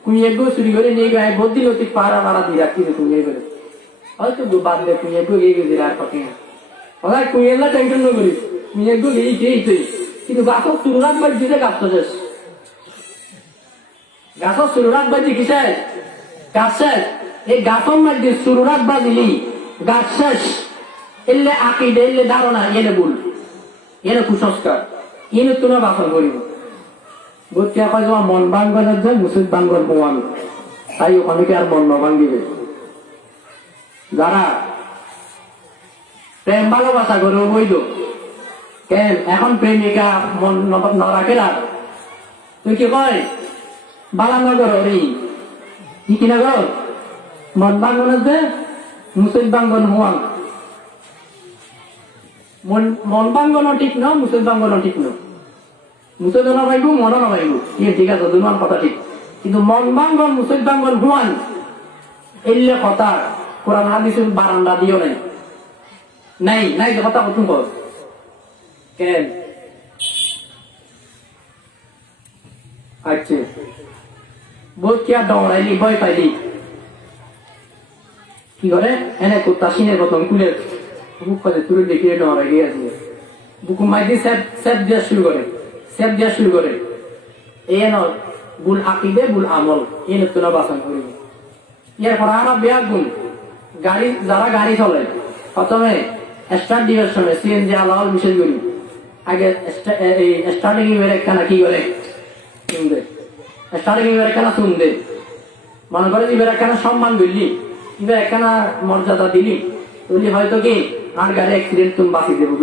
কুইয়ে গো চুরি করে নিয়ে গায়ে ভোট দিল তুই পাড়া পাড়া দিয়ে রাখি কুইয়ে করে হয়তো বাদ দে কুইয়ে গো গিয়ে গেছি আর কথা ওরা কুইয়ে না টেনশন না করিস কুইয়ে গো গিয়ে গিয়ে তুই কিন্তু গাছর চুরুরাত বাজ দিলে গাছ তো শেষ গাছর চুরুরাত বাজি কিসে গাছ শেষ এই গাছর মধ্যে চুরুরাত বাজিলি গাছ শেষ এলে আঁকি দে এলে ধারণা এনে ভুল এনে কুসংস্কার এনে তোমরা বাসন করিব বুঝিয়া কয় তোমার মন ভাঙ্গনের যে মুসিদ ভাঙ্গন প্রমাণ তাই অনেকে আর মন ভাঙ্গিবে যারা প্রেম ভালোবাসা করে বইল কেন এখন প্রেমিকা মন ন রাখে না তুই কি কয় বালানগর হরি কি কিনা কর মন ভাঙ্গনের যে মুসিদ ভাঙ্গন হওয়ান মন ভাঙ্গনও ঠিক ন মুসিদ ভাঙ্গনও ঠিক ন মুসে তো না পাইবো মনও না পাইবো ইয়ে ঠিক আছে দুমান কথা ঠিক কিন্তু মন ভাঙ্গন মুসিদ ভাঙ্গন হুয়ান এলে কথা কোরআন হাদিসের বারান্দা দিও নাই নাই নাই যে কথা কত কর কেন আচ্ছা বহুত কি আর দৌড়াইলি ভয় পাইলি কি করে এনে কুত্তা সিনের প্রথম খুলে বুক করে তুলে দেখিয়ে দৌড়াই গিয়ে আছে বুক মাইদি সেপ দেওয়া শুরু করে এই ভুল আঁকিবে ভুল আমল এই নতুন বাসন করিবে ইয়ার পর আমার বেয়া গুণ গাড়ি যারা গাড়ি চলে প্রথমে স্টার্ট দিবার সময় সিএনজি আলাওয়াল বিশেষ করি আগে স্টার্টিং এর একখানা কি করে শুনবে স্টার্টিং এর একখানা শুনবে মনে করে এবার একখানা সম্মান দিলি এবার একখানা মর্যাদা দিলি বললি হয়তো কি আর গাড়ি অ্যাক্সিডেন্ট তুমি বাঁচি দেবো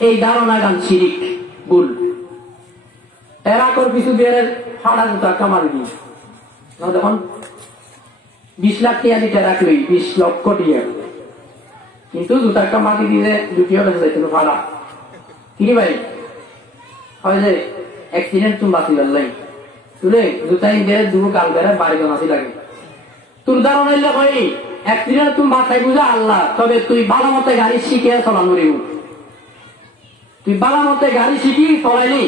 এই ধারণা গান শিরিক ভুল এরা কর কিছু দিয়ে ফাড়া জুতা কামাল দিই তখন 20 লাখ টিয়া দিতে রাখলি 20 লক্ষ টিয়া কিন্তু জুতার কামাতি দিয়ে দুটিও বেঁচে যাইছিল ফাড়া কি ভাই হয় যে অ্যাক্সিডেন্ট তুমি বাঁচি পারলাই তুলে জুতাই দিয়ে দু গাল বেড়ে বাড়ি জনাছি লাগে তোর ধারণা হইলে ভাই অ্যাক্সিডেন্ট তুমি বাঁচাই বুঝা আল্লাহ তবে তুই ভালো মতে গাড়ি শিখে চলানো রেউ তুই ভালো মতে গাড়ি শিখি চলাইলি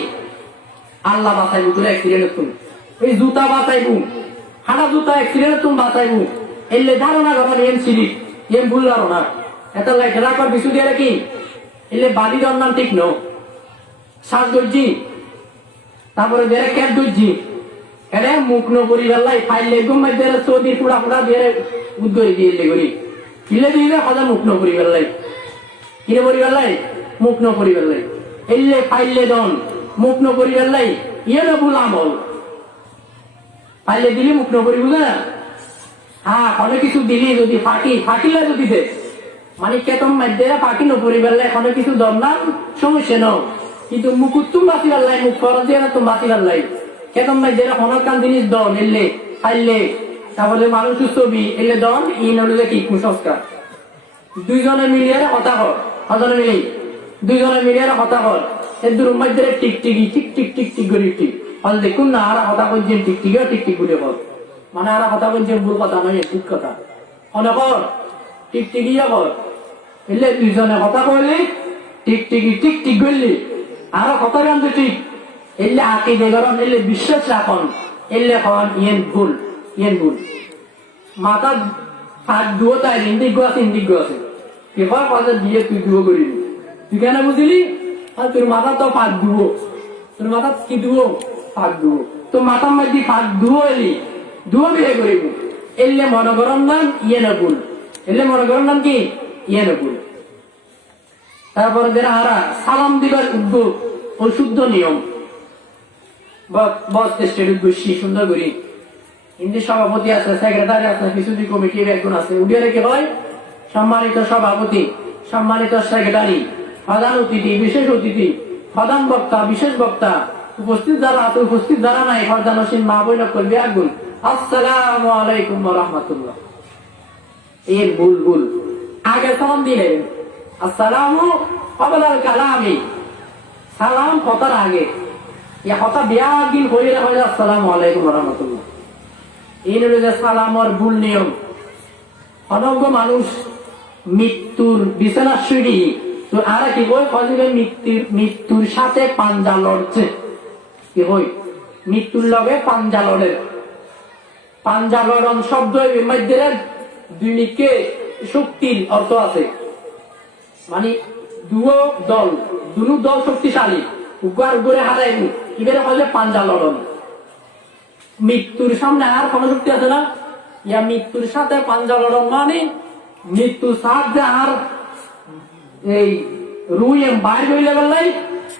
আল্লাহ বাঁচাইবো তোর অ্যাক্সিডেন্ট তুমি এই জুতা বাঁচাইবো হাঁটা জুতা অ্যাক্সিডেন্ট তুমি বাঁচাইবো এলে ধারণা কথা এম সিরিপ এম ভুল ধারণা এত লেখা কর বিশু দিয়ে রাখি এলে বাড়ি জন্মান ঠিক ন শ্বাস ধরছি তারপরে বেড়ে ক্যাপ ধরছি এটা মুখ ন পরিবার ফাইলে ঘুমাই দিয়ে সৌদি পুরা পুরা দিয়ে উদ্গরি দিয়ে লেগুরি কিলে দিলে সদা মুখ ন পরিবার কিনে পরিবার মুখ ন পরিবার এলে ফাইলে দন মুখ ন পরিবার ইয়ে না ভুল আমল ফাইলে দিলি মুখ ন পরিব না হ্যাঁ অনেক কিছু দিলি যদি ফাঁকিলে যদি দে মানে কেতন মাধ্যে ফাঁকি ন পরিবার এখনো কিছু দম না সমস্যা ন কিন্তু মুখ তুম বাঁচিবার মুখ ফরজ দিয়ে না তুমি বাঁচিবার কেতন মাধ্যে হনর কান জিনিস দন এলে ফাইলে তারপরে মানুষ ছবি এলে দন ই নলে কি কুসংস্কার দুইজনে মিলিয়ে কথা কর হজনে মিলি দুইজনে মিলিয়ে কথা কর এর দূর মধ্যে টিকটিকি টিক টিক টিক টিক করি টিক হল দেখুন না আর কথা বলছেন টিকটিকিও টিকটিক বলে কর মানে আর কথা বলছেন ভুল কথা নয় ঠিক কথা অনেক কর টিকটিকিও কর এলে দুইজনে কথা কইলি টিকটিকি টিক টিক করলি আর কথা গান ঠিক এলে আঁকি দেগরম এলে বিশ্বাস রাখন এলে খন ইয়েন ভুল মাথা ফাঁক দুও তাই ইন্দিজ্ঞ আছে এবার কথা দিয়ে তুই দুও করিবি তুই কেন বুঝলি আর তোর মাথা তো ফাঁক দুও তোর মাথা কি দুও ফাঁক দুও তো মাথার মধ্যে ফাঁক দুও এলি দুও বিয়ে করিব এলে মনে করম নাম ইয়ে না ভুল এলে মনে করম নাম কি ইয়ে না ভুল তারপরে যারা হারা সালাম দিবার উদ্যোগ ও শুদ্ধ নিয়ম বস স্টেডিয়াম বসি সুন্দর করি হিন্দি সভাপতি আছে সেক্রেটারি আছে কিছুদিন কমিটির একজন আছে উঠিয়ে রেখে হয় সম্মানিত সভাপতি সম্মানিত সেক্রেটারি প্রধান অতিথি বিশেষ অতিথি প্রধান বক্তা বিশেষ বক্তা উপস্থিত যারা আছে উপস্থিত যারা নাই ফরজানসীন মা বৈন করবি আগুন আসসালামু আলাইকুম ওয়া রাহমাতুল্লাহ এর ভুল আগে সালাম দিলেন আসসালামু ক্বাবলাল কালামি সালাম কথার আগে ইয়া কথা বিয়াগিন হইলে হয় আসসালামু আলাইকুম ওয়া রাহমাতুল্লাহ এই হলো সালামর ভুল নিয়ম অনজ্ঞ মানুষ মৃত্যুর বিছানা শুয়ে তো আর কি বই কদিনে মৃত্যুর সাথে পাঞ্জা লড়ছে কি বই মৃত্যুর লগে পাঞ্জা লড়ন শব্দ মধ্যে দুইকে শক্তির অর্থ আছে মানে দুটো দল শক্তিশালী উগার উপরে হারাই এবারে হলে পাঞ্জা লড়ন মৃত্যুর সামনে আর কোন শক্তি আছে না ইয়া মৃত্যুর সাথে পাঞ্জা লড়ন মানে মৃত্যুর সাথে আর এই রুই বাইর হইলে বললাই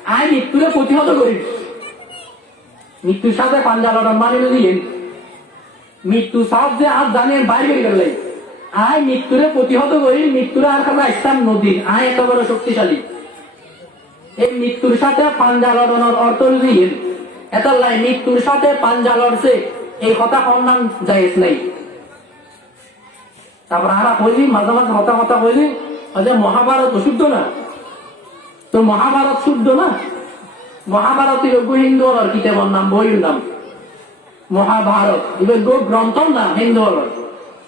আই মৃত্যুরে প্রতিহত করি মৃত্যুর সাথে পাঞ্জা লড়ন মানে যদি মৃত্যুর সাথে আর জানেন বাইর হয়ে গেল আই মৃত্যুরে প্রতিহত করি মৃত্যুরে আর খাবার ইসলাম নদী আই এত বড় শক্তিশালী এই মৃত্যুর সাথে পাঞ্জা লড়ানোর অর্থ যদি এত লাই মৃত্যুর সাথে পাঞ্জা লড়ছে এই কথা সন্ধান জায়েজ নাই তারপর আমরা কইলি মাঝে মাঝে কথা কইলি যে মহাভারত অশুদ্ধ না তো মহাভারত শুদ্ধ না মহাভারত হিন্দু হলার কিতাবের নাম বইয়ের নাম মহাভারত এবার গ্রন্থ না হিন্দু হলার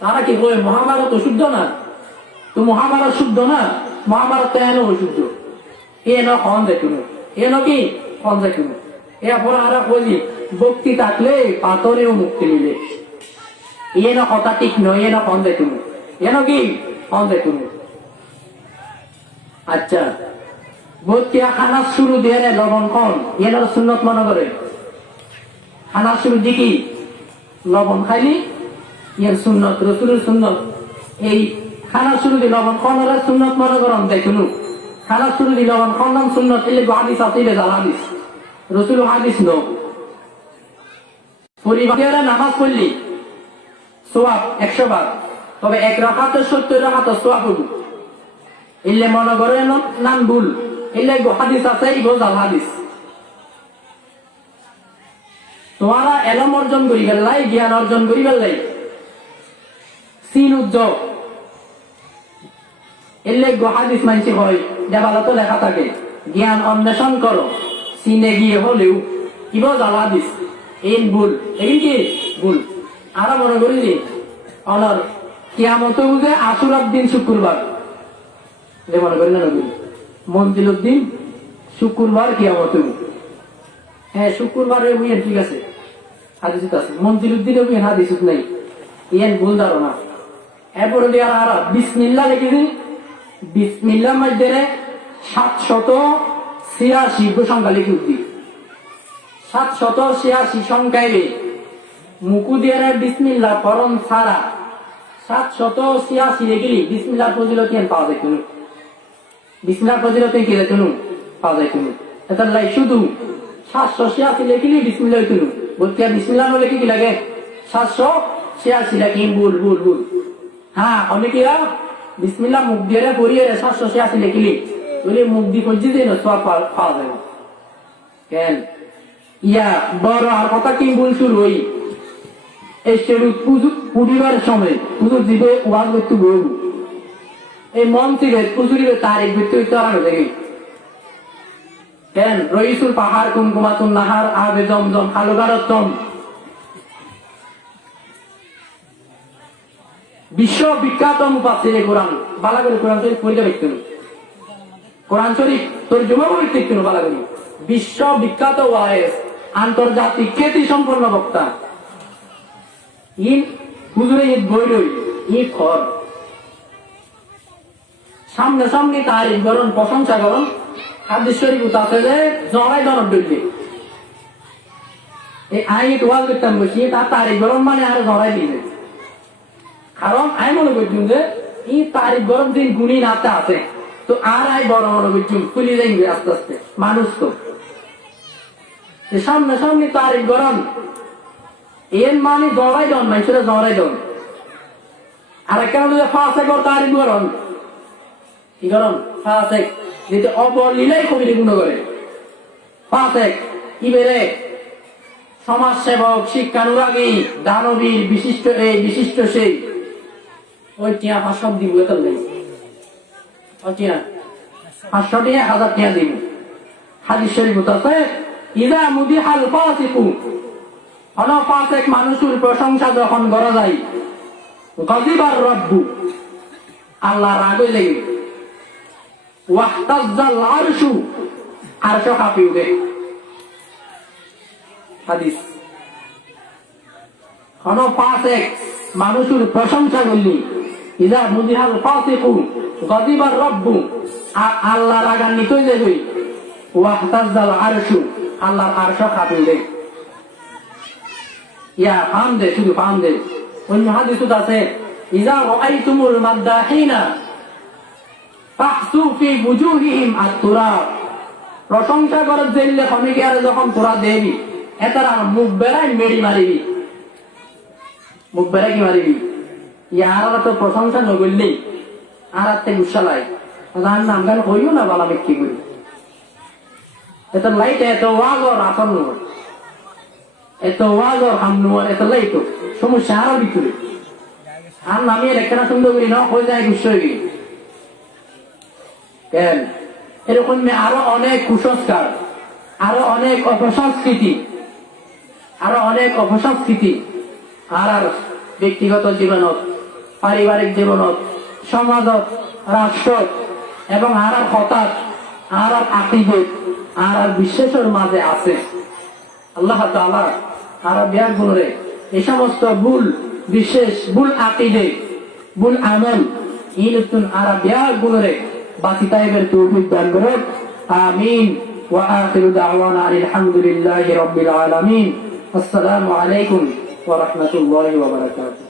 তারা কি বই মহাভারত অশুদ্ধ না তো মহাভারত শুদ্ধ না মহাভারত কেন অশুদ্ধ এন খন দেখুন এন কি খন দেখুন এরপর আমরা বলি ভক্তি থাকলে পাথরেও মুক্তি মিলে এন কথা ঠিক নয় এন খন দেখুন এন কি খন দেখুন আচ্ছা ভক্তিয়া খানা শুরু দিয়ে লবণ খন এন সুন্নত মনে করে খানা শুরু দিকি লবণ খাইলি এর সুন্নত রসুলের সুন্নত এই খানা শুরু দিয়ে লবণ খন সুন্নত মনে করেন দেখুন খানা শুরু দিয়ে লবণ খন নাম সুন্নত এলে হাদিস আছে বেজাল হাদিস রসুল হাদিস নো পরিবারে নামাজ পড়লি সোয়াব 100 বার তবে এক রাকাতে 70 রাকাত সোয়াব হইব এলে মনে করে নাম ভুল এলে হাদিস আছে বেজাল হাদিস তোমারা এলম অর্জন করি গেলাই জ্ঞান অর্জন করি গেলাই সিন উজ্জ্বল এলে হাদিস মানছি হয় দেবালতো লেখা থাকে জ্ঞান অন্বেষণ করো সিনে গিয়ে হলেও কিবা জ্বালা দিস এই ভুল এই কি ভুল আর মনে করি যে অনার কিয়ামত বুঝে আশুরার দিন শুক্রবার যে মনে করি না মঞ্জিলুর দিন শুক্রবার কিয়ামত হ্যাঁ শুক্রবারে বুঝেন ঠিক আছে হাদিস আছে মঞ্জিলুর দিনে বুঝেন হাদিস নাই ইয়েন ভুল ধারণা এরপরে দিয়ে আর বিসমিল্লাহ লিখেছি বিসমিল্লাহ মধ্যে 786 সংখ্যা লিখে উঠবি 786 সংখ্যায় মুকু দিয়ে বিসমিল্লাহ ফরম ছাড়া 786 গেলি বিসমিল্লাহ ফজিলত পাওয়া যায় কোনো বিসমিল্লাহ ফজিলত কি যায় কোনো পাওয়া যায় কোনো এটা লাই শুধু 786 লেখিলি বিসমিল্লাহ কোনো বলতে বিসমিল্লাহ বলে কি লাগে 786 লাগে ভুল ভুল ভুল হ্যাঁ অনেকেরা বিসমিল্লাহ মুখ দিয়ে পড়িয়ে 786 লেখিলি বলে মুখ দিয়ে পড়ছি দেন সব পাওয়া যায় কেন ইয়া বড় আর কথা কি ভুল শুরু হই এই শেরুত পুজোর সময় পুজো দিবে ওয়াজ করতে বলবো এই মন থেকে পুজুরিবে তারিখ ভিত্তি হইতে আরো দেখি কেন রইসুল পাহাড় কুমকুমাতুন নাহার আবে জমজম হালুগারতম বিশ্ব বিখ্যাত মুফাসসিরে কোরআন বালা করে কোরআন শরীফ পড়ে দেখতেন কোরআন শরীফ তরজমা করে দেখতেন বালা করে বিশ্ব বিখ্যাত ওয়াইস আন্তর্জাতিক খ্যাতি সম্পন্ন বক্তা ইন হুজুরে ঈদ বইলই ঈদ খর সামনে সামনে তারিফ করুন প্রশংসা করুন হাদিস শরীফ আছে যে জড়াই দরদ দিবে এই আইত ওয়াজ করতাম বসি তার তারিফ করুন মানে আর জড়াই দিবে কারণ আমি মনে করছি যে এই তারিখ গরম দিন গুণী নাতে আছে তো আর আই বড় বড় করছি খুলি যাইবে আস্তে আস্তে মানুষ তো সামনে সামনে তারিখ গরম এর মানে জড়াই দন মানুষেরা জড়াই দন আর একটা হলো ফাঁসে কর তারিখ গরম কি গরম ফাঁসে যেটা অবলীলাই কবির গুণ করে ফাঁসে কি বেড়ে সমাজ সেবক শিক্ষানুরাগী দানবীর বিশিষ্ট এই বিশিষ্ট সেই ওই টিয়া 500 দিব এত নেই ওই টিয়া 500 টিয়া 1000 টিয়া দিব হাদিস শরীফ আছে ইদা মুদিহাল ফাসিকু আনা ফাসিক মানুষের প্রশংসা যখন করা যায় গাযিবার রব্বু আল্লাহ রাগ হইলে ওয়াহতাজ্জাল আরশু আরশ কাঁপি উঠে হাদিস কোন ফাসিক মানুষের প্রশংসা করলি ইদা মুদিহাল ফাসিকু গাযিবার রব্বু আল্লাহ রাগান্বিত হয়ে যাবে ওয়াহতাজ্জাল আরশু আল্লাহর আরশ কাঁপি উঠে ইয়া ফাম দে শুধু ফাম দে অন্য হাদিসে আছে ইজা রাআইতুমুল মাদাহিনা ফাহসু ফি বুজুহিহিম আত-তুরাব প্রশংসা করে দিলে কমিকে আর যখন তোরা দেবি এটার মুখ বেড়াই মেড়ি মারিবি মুখ বেড়াই কি মারিবি ইয়ার তো প্রশংসা নগরলি আর আত্মে গুসালাই তার নাম গান হইও না বালা ব্যক্তি করি এটা লাইট এত ওয়াগর আসন নয় এত ওয়াগর হাম নয় এত লাইট সমস্যা আরো ভিতরে আর নামিয়ে একটা সুন্দর করি না হয়ে যায় গুস হয়ে গেলি কেন এরকম আরো অনেক কুসংস্কার আরো অনেক অপসংস্কৃতি আর ব্যক্তিগত জীবনত পারিবারিক জীবনত সমাজত রাষ্ট্র এবং আর হঠাৎ আর আকিদত আর বিশ্বাসের মাঝে আছে আল্লাহ তাআলা আর বিয়ার গুণরে এই সমস্ত ভুল বিশেষ ভুল আকিদে ভুল আমল ইনতুন আর বিয়ার গুণরে বাকি তাইবের তৌফিক দান করুন আমিন ওয়া আখিরু দাওয়ানা আলহামদুলিল্লাহি রাব্বিল আলামিন আসসালামু আলাইকুম ওয়া রাহমাতুল্লাহি ওয়া বারাকাতুহু